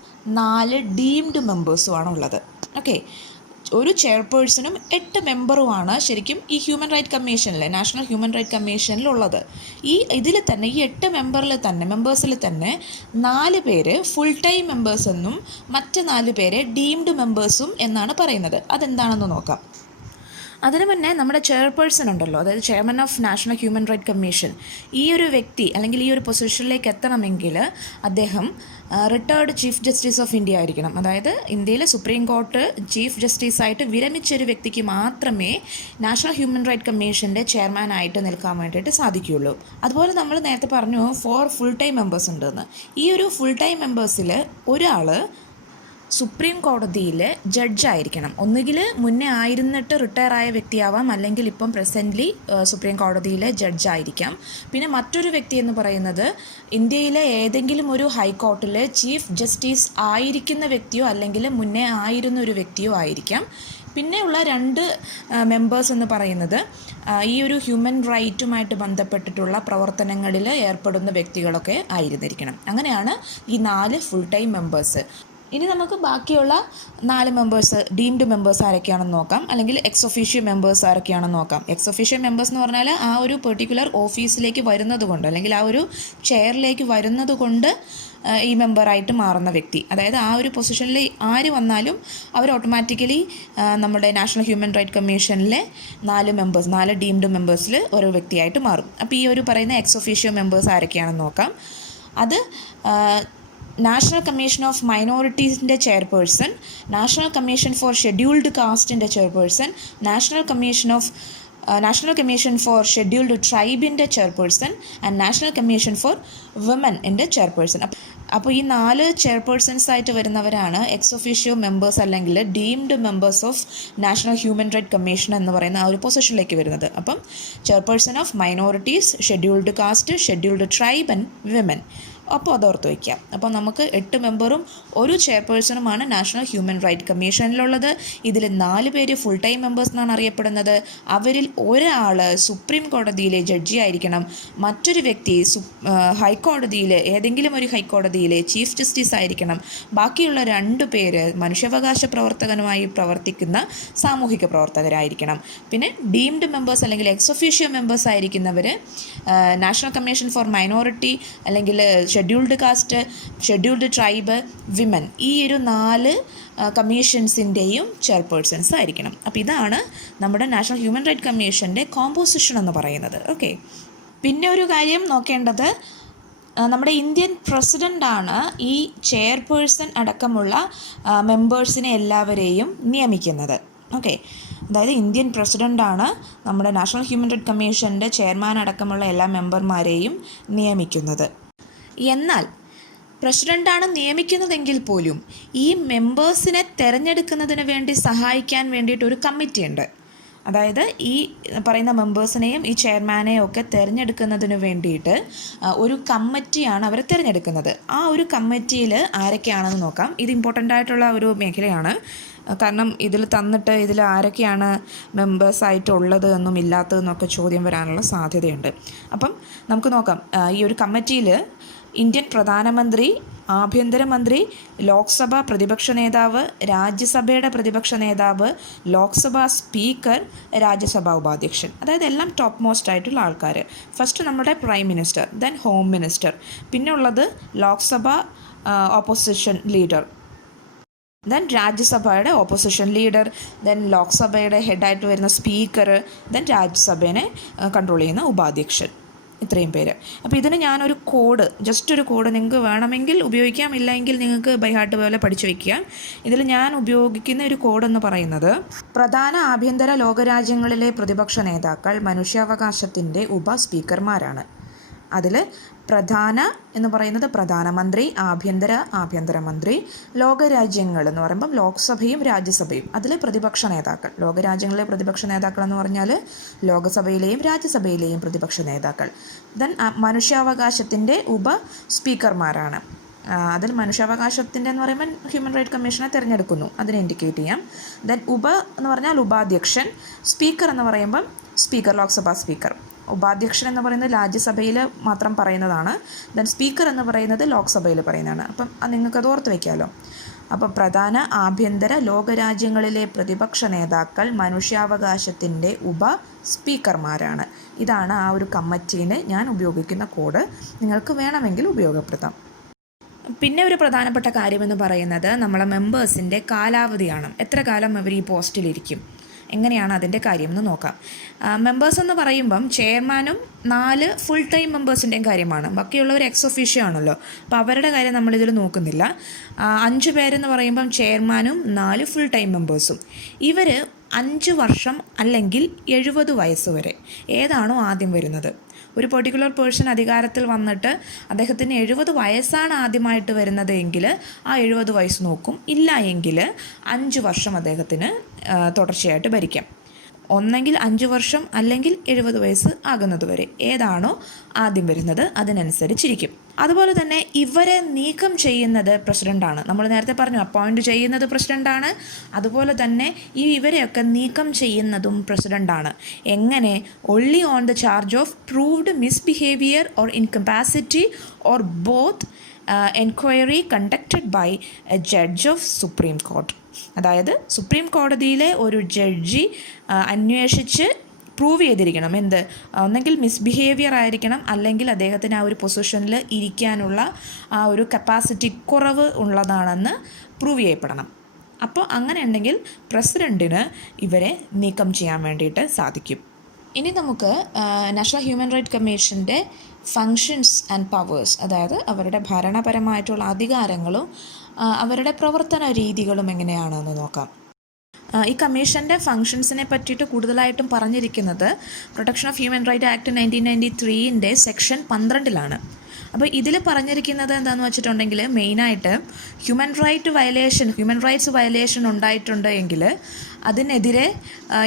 4 ഡീംഡ് മെമ്പേഴ്സുമാണ് ഉള്ളത്. ഓക്കെ, ഒരു ചെയർപേഴ്സണും 8 മെമ്പറുമാണ് ശരിക്കും ഈ ഹ്യൂമൻ റൈറ്റ് കമ്മീഷനിൽ, നാഷണൽ ഹ്യൂമൻ റൈറ്റ് കമ്മീഷനിലുള്ളത്. ഇതിൽ തന്നെ ഈ 8 മെമ്പേഴ്സിൽ തന്നെ 4 പേര് ഫുൾ ടൈം മെമ്പേഴ്സ് എന്നും മറ്റ് 4 പേര് ഡീംഡ് മെമ്പേഴ്സും എന്നാണ് പറയുന്നത്. അതെന്താണെന്ന് നോക്കാം. അതിനു മുന്നേ നമ്മുടെ ചെയർപേഴ്സൺ ഉണ്ടല്ലോ, അതായത് chairman of national human right commission, ഈ ഒരു വ്യക്തി അല്ലെങ്കിൽ ഈ ഒരു പൊസിഷനിലേക്ക് എത്തണമെങ്കിൽ അദ്ദേഹം retired chief justice of India ആയിരിക്കണം. അതായത് ഇന്ത്യയിലെ സുപ്രീം കോർട്ട് ചീഫ് ജസ്റ്റിസായിട്ട് വിരമിച്ചൊരു വ്യക്തിക്ക് മാത്രമേ നാഷണൽ ഹ്യൂമൻ റൈറ്റ് കമ്മീഷൻ്റെ ചെയർമാനായിട്ട് നിൽക്കാൻ വേണ്ടിയിട്ട് സാധിക്കുകയുള്ളൂ. അതുപോലെ നമ്മൾ നേരത്തെ പറഞ്ഞു 4 ഫുൾ ടൈം മെമ്പേഴ്സ് ഉണ്ടെന്ന്. ഈ ഒരു ഫുൾ ടൈം മെമ്പേഴ്സിൽ ഒരാൾ സുപ്രീം കോടതിയിൽ ജഡ്ജായിരിക്കണം. ഒന്നുകിൽ മുന്നേ ആയിരുന്നിട്ട് റിട്ടയർ ആയ വ്യക്തിയാവാം, അല്ലെങ്കിൽ ഇപ്പം പ്രസൻ്റ്ലി സുപ്രീം കോടതിയിലെ ജഡ്ജായിരിക്കാം. പിന്നെ മറ്റൊരു വ്യക്തി എന്ന് പറയുന്നത് ഇന്ത്യയിലെ ഏതെങ്കിലും ഒരു ഹൈക്കോർട്ടിൽ ചീഫ് ജസ്റ്റിസ് ആയിരിക്കുന്ന വ്യക്തിയോ അല്ലെങ്കിൽ മുന്നേ ആയിരുന്ന ഒരു വ്യക്തിയോ ആയിരിക്കാം. പിന്നെയുള്ള 2 മെമ്പേഴ്സ് എന്ന് പറയുന്നത് ഈ ഒരു ഹ്യൂമൻ റൈറ്റുമായിട്ട് ബന്ധപ്പെട്ടിട്ടുള്ള പ്രവർത്തനങ്ങളിൽ ഏർപ്പെടുന്ന വ്യക്തികളൊക്കെ ആയിരുന്നിരിക്കണം. അങ്ങനെയാണ് ഈ 4 ഫുൾ ടൈം മെമ്പേഴ്സ്. ഇനി നമുക്ക് ബാക്കിയുള്ള 4 മെമ്പേഴ്സ് ഡീംഡ് മെമ്പേഴ്സ് ആരൊക്കെയാണെന്ന് നോക്കാം, അല്ലെങ്കിൽ എക്സ് ഒഫീഷ്യോ മെമ്പേഴ്സ് ആരൊക്കെയാണെന്ന് നോക്കാം. എക്സ് ഒഫീഷ്യോ മെമ്പേഴ്സ് എന്ന് പറഞ്ഞാൽ ആ ഒരു പെർട്ടിക്കുലർ ഓഫീസിലേക്ക് വരുന്നത് കൊണ്ട്, അല്ലെങ്കിൽ ആ ഒരു ചെയറിലേക്ക് വരുന്നത് കൊണ്ട് ഈ മെമ്പറായിട്ട് മാറുന്ന വ്യക്തി, അതായത് ആ ഒരു പൊസിഷനിൽ ആര് വന്നാലും അവർ ഓട്ടോമാറ്റിക്കലി നമ്മുടെ നാഷണൽ ഹ്യൂമൻ റൈറ്റ് കമ്മീഷനിലെ 4 ഡീംഡ് മെമ്പേഴ്സിൽ ഒരു വ്യക്തിയായിട്ട് മാറും. അപ്പോൾ ഈ ഒരു പറയുന്ന എക്സ് ഒഫീഷ്യോ മെമ്പേഴ്സ് ആരൊക്കെയാണെന്ന് നോക്കാം. അത് നാഷണൽ കമ്മീഷൻ ഓഫ് മൈനോറിറ്റീസിൻ്റെ chairperson, national commission for scheduled കാസ്റ്റിൻ്റെ chairperson, national commission for scheduled ട്രൈബിൻ്റെ chairperson and national commission for വിമൻ്റെ ചെയർപേഴ്സൺ. അപ്പോൾ ഈ 4 ചെയർപേഴ്സൺസ് ആയിട്ട് വരുന്നവരാണ് എക്സ് ഒഫീഷ്യോ മെമ്പേഴ്സ് അല്ലെങ്കിൽ deemed members of national human right commission എന്ന് പറയുന്ന ആ ഒരു പൊസിഷനിലേക്ക് വരുന്നത്. അപ്പം chairperson of minorities, scheduled caste, scheduled tribe and women. അപ്പോൾ അതോർത്ത് വയ്ക്കാം. അപ്പോൾ നമുക്ക് 8 മെമ്പറും ഒരു ചെയർപേഴ്സണുമാണ് നാഷണൽ ഹ്യൂമൻ റൈറ്റ് കമ്മീഷനിലുള്ളത്. ഇതിൽ 4 പേര് ഫുൾ ടൈം മെമ്പേഴ്സ് എന്നാണ് അറിയപ്പെടുന്നത്. അവരിൽ ഒരാൾ സുപ്രീം കോടതിയിലെ ജഡ്ജി ആയിരിക്കണം, മറ്റൊരു വ്യക്തി ഹൈക്കോടതിയിലെ ഏതെങ്കിലും ഒരു ഹൈക്കോടതിയിലെ ചീഫ് ജസ്റ്റിസ് ആയിരിക്കണം, ബാക്കിയുള്ള 2 പേര് മനുഷ്യാവകാശ പ്രവർത്തകനുമായി പ്രവർത്തിക്കുന്ന സാമൂഹിക പ്രവർത്തകരായിരിക്കണം. പിന്നെ ഡീംഡ് മെമ്പേഴ്സ് അല്ലെങ്കിൽ എക്സ് ഒഫീഷ്യോ മെമ്പേഴ്സ് ആയിരിക്കുന്നവർ നാഷണൽ കമ്മീഷൻ ഫോർ മൈനോറിറ്റി അല്ലെങ്കിൽ scheduled caste, scheduled tribe, women, ഈ ഒരു 4 കമ്മീഷൻസിൻ്റെയും ചെയർപേഴ്സൺസ് ആയിരിക്കണം. അപ്പോൾ ഇതാണ് നമ്മുടെ നാഷണൽ ഹ്യൂമൻ റൈറ്റ് കമ്മീഷൻ്റെ കോമ്പോസിഷൻ എന്ന് പറയുന്നത്. ഓക്കെ, പിന്നെ ഒരു കാര്യം നോക്കേണ്ടത്, നമ്മുടെ ഇന്ത്യൻ പ്രസിഡൻ്റാണ് ഈ ചെയർപേഴ്സൺ അടക്കമുള്ള മെമ്പേഴ്സിനെ എല്ലാവരെയും നിയമിക്കുന്നത്. ഓക്കെ, അതായത് ഇന്ത്യൻ പ്രസിഡൻ്റാണ് നമ്മുടെ നാഷണൽ ഹ്യൂമൻ റൈറ്റ് കമ്മീഷൻ്റെ ചെയർമാൻ അടക്കമുള്ള എല്ലാ മെമ്പർമാരെയും നിയമിക്കുന്നത്. എന്നാൽ പ്രസിഡൻ്റാണ് നിയമിക്കുന്നതെങ്കിൽ പോലും ഈ മെമ്പേഴ്സിനെ തിരഞ്ഞെടുക്കുന്നതിന് വേണ്ടി സഹായിക്കാൻ വേണ്ടിയിട്ടൊരു കമ്മിറ്റിയുണ്ട്. അതായത് ഈ പറയുന്ന മെമ്പേഴ്സിനെയും ഈ ചെയർമാനെയും ഒക്കെ തിരഞ്ഞെടുക്കുന്നതിന് വേണ്ടിയിട്ട് ഒരു കമ്മിറ്റിയാണ് അവരെ തിരഞ്ഞെടുക്കുന്നത്. ആ ഒരു കമ്മിറ്റിയിൽ ആരൊക്കെയാണെന്ന് നോക്കാം. ഇത് ഇമ്പോർട്ടൻ്റ് ആയിട്ടുള്ള ഒരു മേഖലയാണ്. കാരണം ഇതിൽ തന്നിട്ട് ഇതിൽ ആരൊക്കെയാണ് മെമ്പേഴ്സായിട്ടുള്ളത് എന്നും ഇല്ലാത്തതെന്നൊക്കെ ചോദ്യം വരാനുള്ള സാധ്യതയുണ്ട്. അപ്പം നമുക്ക് നോക്കാം. ഈ ഒരു കമ്മിറ്റിയിൽ ഇന്ത്യൻ പ്രധാനമന്ത്രി, ആഭ്യന്തരമന്ത്രി, ലോക്സഭ പ്രതിപക്ഷ നേതാവ്, രാജ്യസഭയുടെ പ്രതിപക്ഷ നേതാവ്, ലോക്സഭാ സ്പീക്കർ, രാജ്യസഭാ ഉപാധ്യക്ഷൻ, അതായത് എല്ലാം ടോപ്പ് മോസ്റ്റ് ആയിട്ടുള്ള ആൾക്കാർ. ഫസ്റ്റ് നമ്മുടെ prime minister, then home minister, പിന്നെ ഉള്ളത് ലോക്സഭ ഓപ്പോസിഷൻ ലീഡർ, ദെൻ രാജ്യസഭയുടെ ഓപ്പോസിഷൻ ലീഡർ, ദെൻ ലോക്സഭയുടെ ഹെഡായിട്ട് വരുന്ന സ്പീക്കർ, ദെൻ രാജ്യസഭയെ കൺട്രോൾ ചെയ്യുന്ന ഉപാധ്യക്ഷൻ. ഇത്രയും പേര്. അപ്പോൾ ഇതിന് ഞാനൊരു കോഡ്, ജസ്റ്റ് ഒരു കോഡ് നിങ്ങൾക്ക് വേണമെങ്കിൽ ഉപയോഗിക്കാം, ഇല്ലെങ്കിൽ നിങ്ങൾക്ക് ബൈ ഹാർട്ട് പോലെ പഠിച്ചു വയ്ക്കുക. ഇതിൽ ഞാൻ ഉപയോഗിക്കുന്ന ഒരു കോഡ് എന്ന് പറയുന്നത്, പ്രധാന ആഭ്യന്തര ലോകരാജ്യങ്ങളിലെ പ്രതിപക്ഷ നേതാക്കൾ മനുഷ്യാവകാശത്തിൻ്റെ ഉപസ്പീക്കർമാരാണ്. അതിൽ പ്രധാന എന്ന് പറയുന്നത് പ്രധാനമന്ത്രി, ആഭ്യന്തരമന്ത്രി, ലോകരാജ്യങ്ങൾ എന്ന് പറയുമ്പം ലോക്സഭയും രാജ്യസഭയും, അതിലെ പ്രതിപക്ഷ നേതാക്കൾ. ലോകരാജ്യങ്ങളിലെ പ്രതിപക്ഷ നേതാക്കൾ എന്ന് പറഞ്ഞാൽ ലോകസഭയിലെയും രാജ്യസഭയിലെയും പ്രതിപക്ഷ നേതാക്കൾ. ദെൻ മനുഷ്യാവകാശത്തിൻ്റെ സ്പീക്കർമാരാണ്. അതിൽ മനുഷ്യാവകാശത്തിൻ്റെ എന്ന് പറയുമ്പോൾ ഹ്യൂമൻ റൈറ്റ് കമ്മീഷനെ തിരഞ്ഞെടുക്കുന്നു, അതിനെ ഇൻഡിക്കേറ്റ് ചെയ്യാം. ദെൻ എന്ന് പറഞ്ഞാൽ ഉപാധ്യക്ഷൻ, സ്പീക്കർ എന്ന് പറയുമ്പം സ്പീക്കർ, ലോക്സഭാ സ്പീക്കർ. ഉപാധ്യക്ഷൻ എന്ന് പറയുന്നത് രാജ്യസഭയിൽ മാത്രം പറയുന്നതാണ്. ദെൻ സ്പീക്കർ എന്ന് പറയുന്നത് ലോക്സഭയിൽ പറയുന്നതാണ്. അപ്പം നിങ്ങൾക്കത് ഓർത്ത് വയ്ക്കാമല്ലോ. അപ്പോൾ പ്രധാന ആഭ്യന്തര ലോകരാജ്യങ്ങളിലെ പ്രതിപക്ഷ നേതാക്കൾ മനുഷ്യാവകാശത്തിൻ്റെ സ്പീക്കർമാരാണ്. ഇതാണ് ആ ഒരു കമ്മിറ്റിയിൽ ഞാൻ ഉപയോഗിക്കുന്ന കോഡ്. നിങ്ങൾക്ക് വേണമെങ്കിൽ ഉപയോഗപ്പെടുത്താം. പിന്നെ ഒരു പ്രധാനപ്പെട്ട കാര്യമെന്ന് പറയുന്നത് നമ്മളെ മെമ്പേഴ്സിൻ്റെ കാലാവധിയാണ്. എത്ര കാലം അവർ ഈ പോസ്റ്റിലിരിക്കും, എങ്ങനെയാണ് അതിൻ്റെ കാര്യം എന്ന് നോക്കാം. മെമ്പേഴ്സ് എന്ന് പറയുമ്പം ചെയർമാനും 4 ഫുൾ ടൈം മെമ്പേഴ്സിൻ്റെയും കാര്യമാണ്. ബാക്കിയുള്ളവർ എക്സ് ഒഫീഷ്യോ ആണല്ലോ. അപ്പോൾ അവരുടെ കാര്യം നമ്മളിതിൽ നോക്കുന്നില്ല. 5 പേരെന്ന് പറയുമ്പം ചെയർമാനും 4 ഫുൾ ടൈം മെമ്പേഴ്സും. ഇവർ 5 വർഷം അല്ലെങ്കിൽ 70 വയസ്സ് വരെ, ഏതാണോ ആദ്യം വരുന്നത്. ഒരു പെർട്ടിക്കുലർ പേഴ്സൺ അധികാരത്തിൽ വന്നിട്ട് അദ്ദേഹത്തിന് 70 വയസ്സാണ് ആദ്യമായിട്ട് വരുന്നത് എങ്കിൽ ആ 70 വയസ്സ് നോക്കും. ഇല്ല എങ്കിൽ 5 വർഷം അദ്ദേഹത്തിന് തുടർച്ചയായിട്ട് ഭരിക്കാം. ഒന്നെങ്കിൽ 5 വർഷം അല്ലെങ്കിൽ 70 വയസ്സ് ആകുന്നത് വരെ, ഏതാണോ ആദ്യം വരുന്നത് അതിനനുസരിച്ചിരിക്കും. അതുപോലെ തന്നെ ഇവരെ നീക്കം ചെയ്യുന്നത് പ്രസിഡൻ്റാണ്. നമ്മൾ നേരത്തെ പറഞ്ഞു അപ്പോയിൻറ്റ് ചെയ്യുന്നത് പ്രസിഡൻ്റാണ്. അതുപോലെ തന്നെ ഇവരെയൊക്കെ നീക്കം ചെയ്യുന്നതും പ്രസിഡൻ്റാണ്. എങ്ങനെ? Only on the charge of proved misbehaviour or incapacity or both enquiry conducted by a judge of supreme court. അതായത് സുപ്രീം കോടതിയിലെ ഒരു ജഡ്ജി അന്വേഷിച്ച് പ്രൂവ് ചെയ്തിരിക്കണം എന്ത്, ഒന്നെങ്കിൽ മിസ്ബിഹേവിയർ ആയിരിക്കണം, അല്ലെങ്കിൽ അദ്ദേഹത്തിന് ആ ഒരു പൊസിഷനിൽ ഇരിക്കാനുള്ള ആ ഒരു കപ്പാസിറ്റി കുറവ് ഉള്ളതാണെന്ന് പ്രൂവ് ചെയ്യപ്പെടണം. അപ്പോൾ അങ്ങനെ ഉണ്ടെങ്കിൽ പ്രസിഡൻറ്റിന് ഇവരെ നീക്കം ചെയ്യാൻ വേണ്ടിയിട്ട് സാധിക്കും. ഇനി നമുക്ക് നാഷണൽ ഹ്യൂമൻ റൈറ്റ് കമ്മീഷൻ്റെ ഫങ്ഷൻസ് ആൻഡ് പവേഴ്സ്, അതായത് അവരുടെ ഭരണപരമായിട്ടുള്ള അധികാരങ്ങളും അവരുടെ പ്രവർത്തന രീതികളും എങ്ങനെയാണെന്ന് നോക്കാം. ഈ കമ്മീഷൻ്റെ ഫങ്ഷൻസിനെ പറ്റിയിട്ട് കൂടുതലായിട്ടും പറഞ്ഞിരിക്കുന്നത് protection of human right act 1993 section 12 അപ്പോൾ ഇതിൽ പറഞ്ഞിരിക്കുന്നത് എന്താണെന്ന് വെച്ചിട്ടുണ്ടെങ്കിൽ മെയിനായിട്ട് ഹ്യൂമൻ റൈറ്റ്സ് വയലേഷൻ ഉണ്ടായിട്ടുണ്ട് എങ്കിൽ അതിനെതിരെ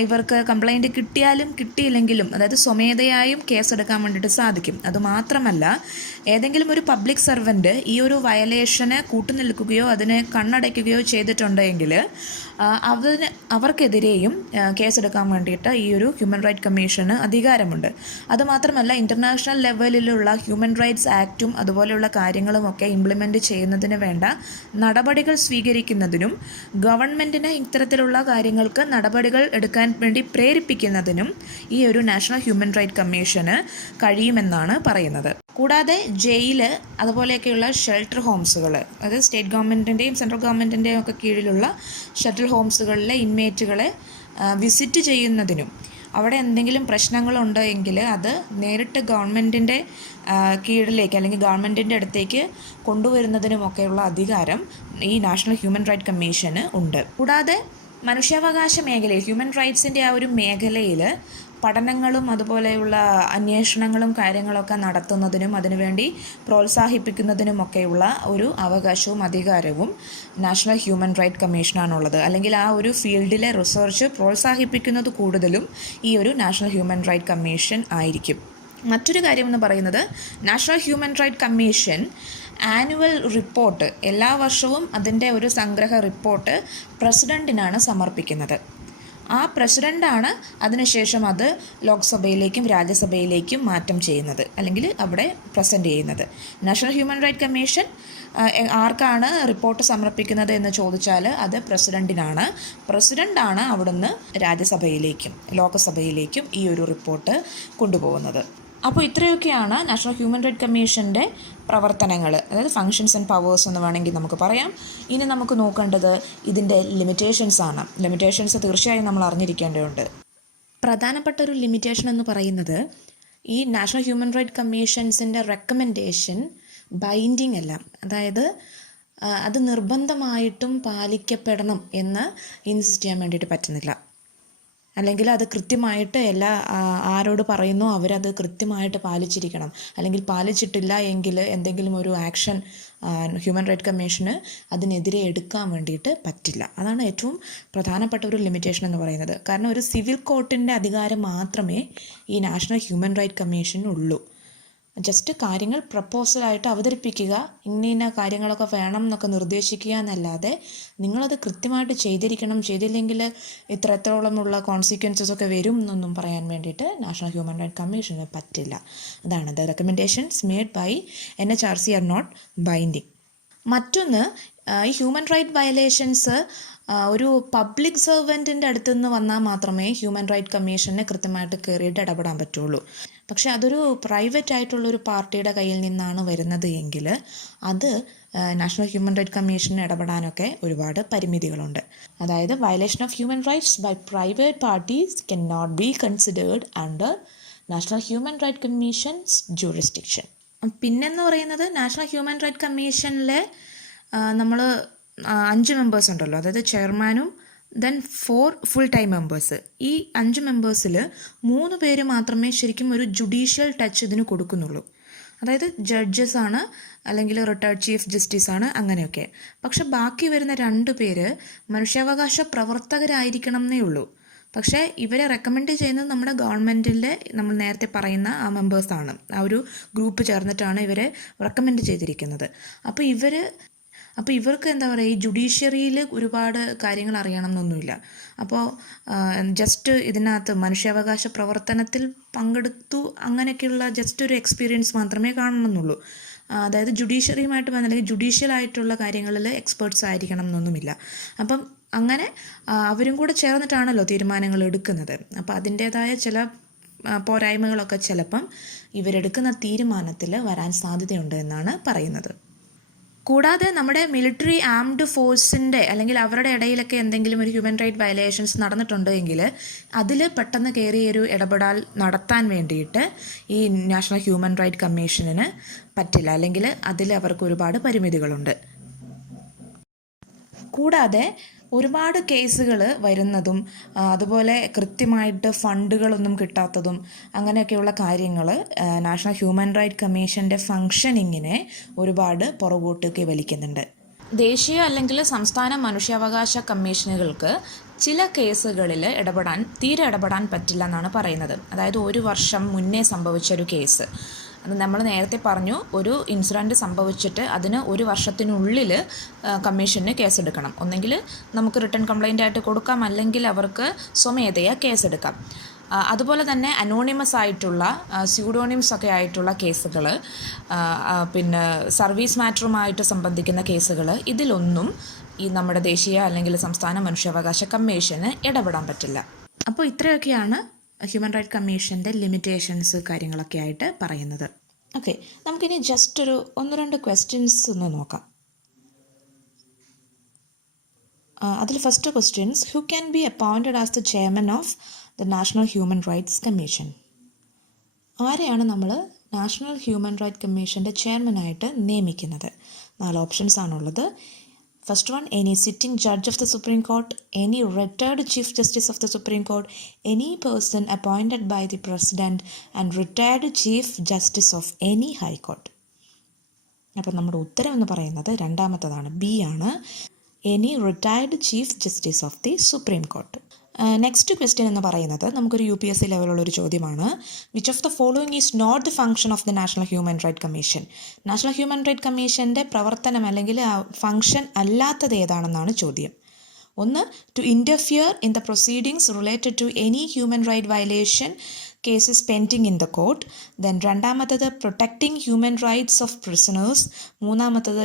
ഇവർക്ക് കംപ്ലൈൻറ്റ് കിട്ടിയാലും കിട്ടിയില്ലെങ്കിലും, അതായത് സ്വമേധയായും കേസെടുക്കാൻ വേണ്ടിയിട്ട് സാധിക്കും. അതുമാത്രമല്ല, ഏതെങ്കിലും ഒരു പബ്ലിക് സർവൻറ്റ് ഈ ഒരു വയലേഷന് കൂട്ടുനിൽക്കുകയോ അതിനെ കണ്ണടയ്ക്കുകയോ ചെയ്തിട്ടുണ്ടെങ്കിൽ അവർക്കെതിരെയും കേസെടുക്കാൻ വേണ്ടിയിട്ട് ഈ ഒരു ഹ്യൂമൻ റൈറ്റ് കമ്മീഷന് അധികാരമുണ്ട്. അതുമാത്രമല്ല, ഇൻ്റർനാഷണൽ ലെവലിലുള്ള ഹ്യൂമൻ റൈറ്റ്സ് ആക്റ്റും അതുപോലെയുള്ള കാര്യങ്ങളുമൊക്കെ ഇംപ്ലിമെൻറ്റ് ചെയ്യുന്നതിന് വേണ്ട നടപടികൾ സ്വീകരിക്കുന്നതിനും ഗവൺമെൻറ്റിന് ഇത്തരത്തിലുള്ള കാര്യങ്ങൾക്ക് നടപടികൾ എടുക്കാൻ വേണ്ടി പ്രേരിപ്പിക്കുന്നതിനും ഈ ഒരു നാഷണൽ ഹ്യൂമൻ റൈറ്റ് കമ്മീഷന് കഴിയുമെന്നാണ് പറയുന്നത്. കൂടാതെ ജയില് അതുപോലെയൊക്കെയുള്ള ഷെൽട്ടർ ഹോംസുകൾ, അതായത് സ്റ്റേറ്റ് ഗവൺമെൻറ്റിൻ്റെയും സെൻട്രൽ ഗവൺമെൻറ്റിൻ്റെയും ഒക്കെ കീഴിലുള്ള ഷെൽട്ടർ ഹോംസുകളിലെ ഇൻമേറ്റുകളെ വിസിറ്റ് ചെയ്യുന്നതിനും അവിടെ എന്തെങ്കിലും പ്രശ്നങ്ങളുണ്ട് എങ്കിൽ അത് നേരിട്ട് ഗവൺമെൻറ്റിൻ്റെ കീഴിലേക്ക് അല്ലെങ്കിൽ ഗവൺമെൻറ്റിൻ്റെ അടുത്തേക്ക് കൊണ്ടുവരുന്നതിനുമൊക്കെയുള്ള അധികാരം ഈ നാഷണൽ ഹ്യൂമൻ റൈറ്റ് കമ്മീഷന് ഉണ്ട്. കൂടാതെ മനുഷ്യാവകാശ മേഖലയിൽ, ഹ്യൂമൻ റൈറ്റ്സിൻ്റെ ആ ഒരു മേഖലയിൽ പഠനങ്ങളും അതുപോലെയുള്ള അന്വേഷണങ്ങളും കാര്യങ്ങളൊക്കെ നടത്തുന്നതിനും അതിനുവേണ്ടി പ്രോത്സാഹിപ്പിക്കുന്നതിനുമൊക്കെയുള്ള ഒരു അവകാശവും അധികാരവും നാഷണൽ ഹ്യൂമൻ റൈറ്റ് കമ്മീഷനാണുള്ളത്. അല്ലെങ്കിൽ ആ ഒരു ഫീൽഡിലെ റിസർച്ച് പ്രോത്സാഹിപ്പിക്കുന്നത് കൂടുതലും ഈ ഒരു നാഷണൽ ഹ്യൂമൻ റൈറ്റ് കമ്മീഷൻ ആയിരിക്കും. മറ്റൊരു കാര്യമെന്ന് പറയുന്നത്, national human right commission annual report എല്ലാ വർഷവും അതിൻ്റെ ഒരു സംഗ്രഹ റിപ്പോർട്ട് പ്രസിഡൻറ്റിനാണ് സമർപ്പിക്കുന്നത്. ആ പ്രസിഡൻ്റാണ് അതിനുശേഷം അത് ലോക്സഭയിലേക്കും രാജ്യസഭയിലേക്കും മാറ്റം ചെയ്യുന്നത്, അല്ലെങ്കിൽ അവിടെ പ്രസൻറ്റ് ചെയ്യുന്നത്. നാഷണൽ ഹ്യൂമൻ റൈറ്റ് കമ്മീഷൻ ആർക്കാണ് റിപ്പോർട്ട് സമർപ്പിക്കുന്നത് എന്ന് ചോദിച്ചാൽ അത് പ്രസിഡൻറ്റിനാണ്. പ്രസിഡൻ്റാണ് അവിടുന്ന് രാജ്യസഭയിലേക്കും ലോകസഭയിലേക്കും ഈ ഒരു റിപ്പോർട്ട് കൊണ്ടുപോകുന്നത്. അപ്പോൾ ഇത്രയൊക്കെയാണ് നാഷണൽ ഹ്യൂമൻ റൈറ്റ് കമ്മീഷൻ്റെ പ്രവർത്തനങ്ങൾ, അതായത് ഫങ്ഷൻസ് ആൻഡ് പവേഴ്സ് എന്ന് വേണമെങ്കിൽ നമുക്ക് പറയാം. ഇനി നമുക്ക് നോക്കേണ്ടത് ഇതിൻ്റെ ലിമിറ്റേഷൻസാണ്. ലിമിറ്റേഷൻസ് തീർച്ചയായും നമ്മൾ അറിഞ്ഞിരിക്കേണ്ടതുണ്ട്. പ്രധാനപ്പെട്ട ഒരു ലിമിറ്റേഷൻ എന്ന് പറയുന്നത്, ഈ നാഷണൽ ഹ്യൂമൻ റൈറ്റ് കമ്മീഷൻസിൻ്റെ റെക്കമെൻഡേഷൻ ബൈൻഡിങ് അല്ല. അതായത് അത് നിർബന്ധമായിട്ടും പാലിക്കപ്പെടണം എന്ന് ഇൻസിസ്റ്റ് ചെയ്യാൻ വേണ്ടിയിട്ട് പറ്റുന്നില്ല. അല്ലെങ്കിൽ അത് കൃത്യമായിട്ട് ആരോട് പറയുന്നോ അവരത് കൃത്യമായിട്ട് പാലിച്ചിരിക്കണം. അല്ലെങ്കിൽ പാലിച്ചിട്ടില്ല എങ്കിൽ എന്തെങ്കിലും ഒരു ആക്ഷൻ ഹ്യൂമൻ റൈറ്റ് കമ്മീഷന് അതിനെതിരെ എടുക്കാൻ വേണ്ടിയിട്ട് പറ്റില്ല. അതാണ് ഏറ്റവും പ്രധാനപ്പെട്ട ഒരു ലിമിറ്റേഷൻ എന്ന് പറയുന്നത്. കാരണം ഒരു സിവിൽ കോർട്ടിൻ്റെ അധികാരം മാത്രമേ ഈ നാഷണൽ ഹ്യൂമൻ റൈറ്റ് കമ്മീഷനുള്ളൂ. ജസ്റ്റ് കാര്യങ്ങൾ പ്രപ്പോസലായിട്ട് അവതരിപ്പിക്കുക, ഇന്ന കാര്യങ്ങളൊക്കെ വേണം എന്നൊക്കെ നിർദ്ദേശിക്കുക എന്നല്ലാതെ നിങ്ങളത് കൃത്യമായിട്ട് ചെയ്തിരിക്കണം, ചെയ്തില്ലെങ്കിൽ ഇത്രത്തോളമുള്ള കോൺസിക്വൻസസ് ഒക്കെ വരും എന്നൊന്നും പറയാൻ വേണ്ടിയിട്ട് നാഷണൽ ഹ്യൂമൻ റൈറ്റ് കമ്മീഷന് പറ്റില്ല. അതാണ് the recommendations made by NHRC are not binding. മറ്റൊന്ന്, ഈ ഹ്യൂമൻ റൈറ്റ് വയലേഷൻസ് ഒരു പബ്ലിക് സെർവൻറ്റിൻ്റെ അടുത്തുനിന്ന് വന്നാൽ മാത്രമേ ഹ്യൂമൻ റൈറ്റ് കമ്മീഷന് കൃത്യമായിട്ട് കയറിയിട്ട് ഇടപെടാൻ പറ്റുള്ളൂ. പക്ഷേ അതൊരു പ്രൈവറ്റ് ആയിട്ടുള്ളൊരു പാർട്ടിയുടെ കയ്യിൽ നിന്നാണ് വരുന്നത് എങ്കിൽ അത് നാഷണൽ ഹ്യൂമൻ റൈറ്റ് കമ്മീഷന് ഇടപെടാനൊക്കെ ഒരുപാട് പരിമിതികളുണ്ട്. അതായത് violation of human rights by private parties can not be considered under national human right commission's jurisdiction. പിന്നെന്ന് പറയുന്നത്, നാഷണൽ ഹ്യൂമൻ റൈറ്റ് കമ്മീഷനിലെ നമ്മൾ 5 മെമ്പേഴ്സ് ഉണ്ടല്ലോ, അതായത് ചെയർമാനും ദെൻ 4 ഫുൾ ടൈം മെമ്പേഴ്സ്. ഈ 5 മെമ്പേഴ്സിൽ 3 പേര് മാത്രമേ ശരിക്കും ഒരു ജുഡീഷ്യൽ ടച്ച് ഇതിന് കൊടുക്കുന്നുള്ളൂ. അതായത് ജഡ്ജസ് ആണ്, അല്ലെങ്കിൽ റിട്ടയർഡ് ചീഫ് ജസ്റ്റിസ് ആണ്, അങ്ങനെയൊക്കെ. പക്ഷെ ബാക്കി വരുന്ന 2 പേര് മനുഷ്യാവകാശ പ്രവർത്തകരായിരിക്കണം എന്നേ ഉള്ളൂ. പക്ഷേ ഇവരെ റെക്കമെൻഡ് ചെയ്യുന്നത് നമ്മുടെ ഗവൺമെൻറ്റിലെ നമ്മൾ നേരത്തെ പറയുന്ന ആ മെമ്പേഴ്സാണ്. ആ ഒരു ഗ്രൂപ്പ് ചേർന്നിട്ടാണ് ഇവരെ റെക്കമെൻഡ് ചെയ്തിരിക്കുന്നത്. അപ്പോൾ ഇവർക്ക് എന്താ പറയുക, ഈ ജുഡീഷ്യറിയിൽ ഒരുപാട് കാര്യങ്ങൾ അറിയണം എന്നൊന്നുമില്ല. അപ്പോൾ ജസ്റ്റ് ഇതിനകത്ത് മനുഷ്യാവകാശ പ്രവർത്തനത്തിൽ പങ്കെടുത്തു അങ്ങനെയൊക്കെയുള്ള ജസ്റ്റ് ഒരു എക്സ്പീരിയൻസ് മാത്രമേ കാണണമെന്നുള്ളൂ. അതായത് ജുഡീഷ്യറിയുമായിട്ട് അല്ലെങ്കിൽ ജുഡീഷ്യലായിട്ടുള്ള കാര്യങ്ങളിൽ എക്സ്പേർട്സ് ആയിരിക്കണം എന്നൊന്നുമില്ല. അപ്പം അങ്ങനെ അവരും കൂടെ ചേർന്നിട്ടാണല്ലോ തീരുമാനങ്ങൾ എടുക്കുന്നത്. അപ്പോൾ അതിൻ്റേതായ ചില പോരായ്മകളൊക്കെ ചിലപ്പം ഇവരെടുക്കുന്ന തീരുമാനത്തിൽ വരാൻ സാധ്യതയുണ്ട് എന്നാണ് പറയുന്നത്. കൂടാതെ നമ്മുടെ മിലിറ്ററി ആംഡ് ഫോഴ്സിൻ്റെ അല്ലെങ്കിൽ അവരുടെ ഇടയിലൊക്കെ എന്തെങ്കിലും ഒരു ഹ്യൂമൻ റൈറ്റ് വയലേഷൻസ് നടന്നിട്ടുണ്ടെങ്കിൽ അതിൽ പെട്ടെന്ന് കയറിയൊരു ഇടപെടൽ നടത്താൻ വേണ്ടിയിട്ട് ഈ നാഷണൽ ഹ്യൂമൻ റൈറ്റ് കമ്മീഷനിന് പറ്റില്ല, അല്ലെങ്കിൽ അതിൽ അവർക്ക് ഒരുപാട് പരിമിതികളുണ്ട്. കൂടാതെ ഒരുപാട് കേസുകൾ വരുന്നതും അതുപോലെ കൃത്യമായിട്ട് ഫണ്ടുകളൊന്നും കിട്ടാത്തതും അങ്ങനെയൊക്കെയുള്ള കാര്യങ്ങൾ നാഷണൽ ഹ്യൂമൻ റൈറ്റ് കമ്മീഷൻ്റെ ഫങ്ഷനിങ്ങിനെ ഒരുപാട് പുറകോട്ടേക്ക് വലിക്കുന്നുണ്ട്. ദേശീയ അല്ലെങ്കിൽ സംസ്ഥാന മനുഷ്യാവകാശ കമ്മീഷനുകൾക്ക് ചില കേസുകളിൽ തീരെ ഇടപെടാൻ പറ്റില്ല എന്നാണ് പറയുന്നത്. അതായത് 1 വർഷം മുന്നേ സംഭവിച്ചൊരു കേസ്, അത് നമ്മൾ നേരത്തെ പറഞ്ഞു, ഒരു ഇൻസിഡൻറ്റ് സംഭവിച്ചിട്ട് അതിന് 1 വർഷത്തിനുള്ളിൽ കമ്മീഷന് കേസെടുക്കണം. ഒന്നെങ്കിൽ നമുക്ക് റിട്ടേൺ കംപ്ലൈൻ്റ് ആയിട്ട് കൊടുക്കാം, അല്ലെങ്കിൽ അവർക്ക് സ്വമേധയാ കേസെടുക്കാം. അതുപോലെ തന്നെ അനോണിമസ് ആയിട്ടുള്ള സ്യൂഡോണിംസ് ഒക്കെ ആയിട്ടുള്ള കേസുകൾ, പിന്നെ സർവീസ് മാറ്ററുമായിട്ട് സംബന്ധിക്കുന്ന കേസുകൾ, ഇതിലൊന്നും ഈ നമ്മുടെ ദേശീയ അല്ലെങ്കിൽ സംസ്ഥാന മനുഷ്യാവകാശ കമ്മീഷന് ഇടപെടാൻ പറ്റില്ല. അപ്പോൾ ഇത്രയൊക്കെയാണ് ഹ്യൂമൻ റൈറ്റ് കമ്മീഷൻ്റെ ലിമിറ്റേഷൻസ് കാര്യങ്ങളൊക്കെ ആയിട്ട് പറയുന്നത്. ഓക്കെ, നമുക്കിനി ജസ്റ്റ് ഒരു 1-2 ക്വസ്റ്റ്യൻസ് ഒന്ന് നോക്കാം. അതിൽ first questions: who can be appointed as the chairman of the national human rights commission? ആരെയാണ് നമ്മൾ നാഷണൽ ഹ്യൂമൻ റൈറ്റ് കമ്മീഷൻ്റെ ചെയർമാനായിട്ട് നിയമിക്കുന്നത്? 4 ഓപ്ഷൻസ് ആണുള്ളത്. First one, any sitting judge of the Supreme Court, any retired Chief Justice of the Supreme Court, any person appointed by the President and retired Chief Justice of any High Court. അപ്പോൾ നമ്മുടെ ഉത്തരം എന്ന് പറയുന്നത് രണ്ടാമത്തതാണ്, B ആണ്, any retired chief justice of the supreme court. Next question എന്ന് പറയുന്നത് നമുക്കൊരു UPSC ലെവലുള്ളൊരു ചോദ്യമാണ്. Which of the following is not the function of the national human right commission? National human right കമ്മീഷൻ്റെ പ്രവർത്തനം അല്ലെങ്കിൽ ഫംഗ്ഷൻ അല്ലാത്തത് ഏതാണെന്നാണ് ചോദ്യം. 1, to interfere in the proceedings related to any human right violation cases pending in the court. Then രണ്ടാമത്തത് protecting human rights of prisoners. മൂന്നാമത്തത്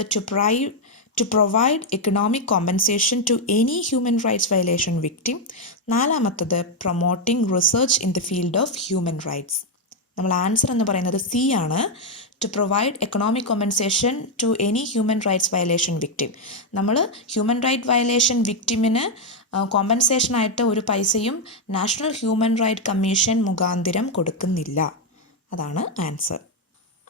to provide economic compensation to any human rights violation victim. നാലാമത്തത് promoting research in the field of human rights. നമ്മൾ answer എന്ന് പറയുന്നത് C ആണ്, to provide economic compensation to any human rights violation victim. നമ്മൾ human right violation വിക്ടിമിന് കോമ്പൻസേഷനായിട്ട് ഒരു പൈസയും നാഷണൽ ഹ്യൂമൻ റൈറ്റ് കമ്മീഷൻ മുഖാന്തിരം കൊടുക്കുന്നില്ല. അതാണ് ആൻസർ.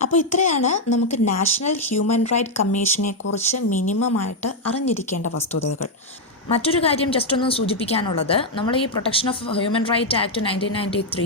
അപ്പോൾ ഇത്രയാണ് നമുക്ക് നാഷണൽ ഹ്യൂമൻ റൈറ്റ് കമ്മീഷനെ കുറിച്ച് മിനിമമായിട്ട് അറിഞ്ഞിരിക്കേണ്ട വസ്തുതകൾ. മറ്റൊരു കാര്യം ജസ്റ്റ് ഒന്ന് സൂചിപ്പിക്കാനുള്ളത്, നമ്മൾ ഈ protection of human right act 1993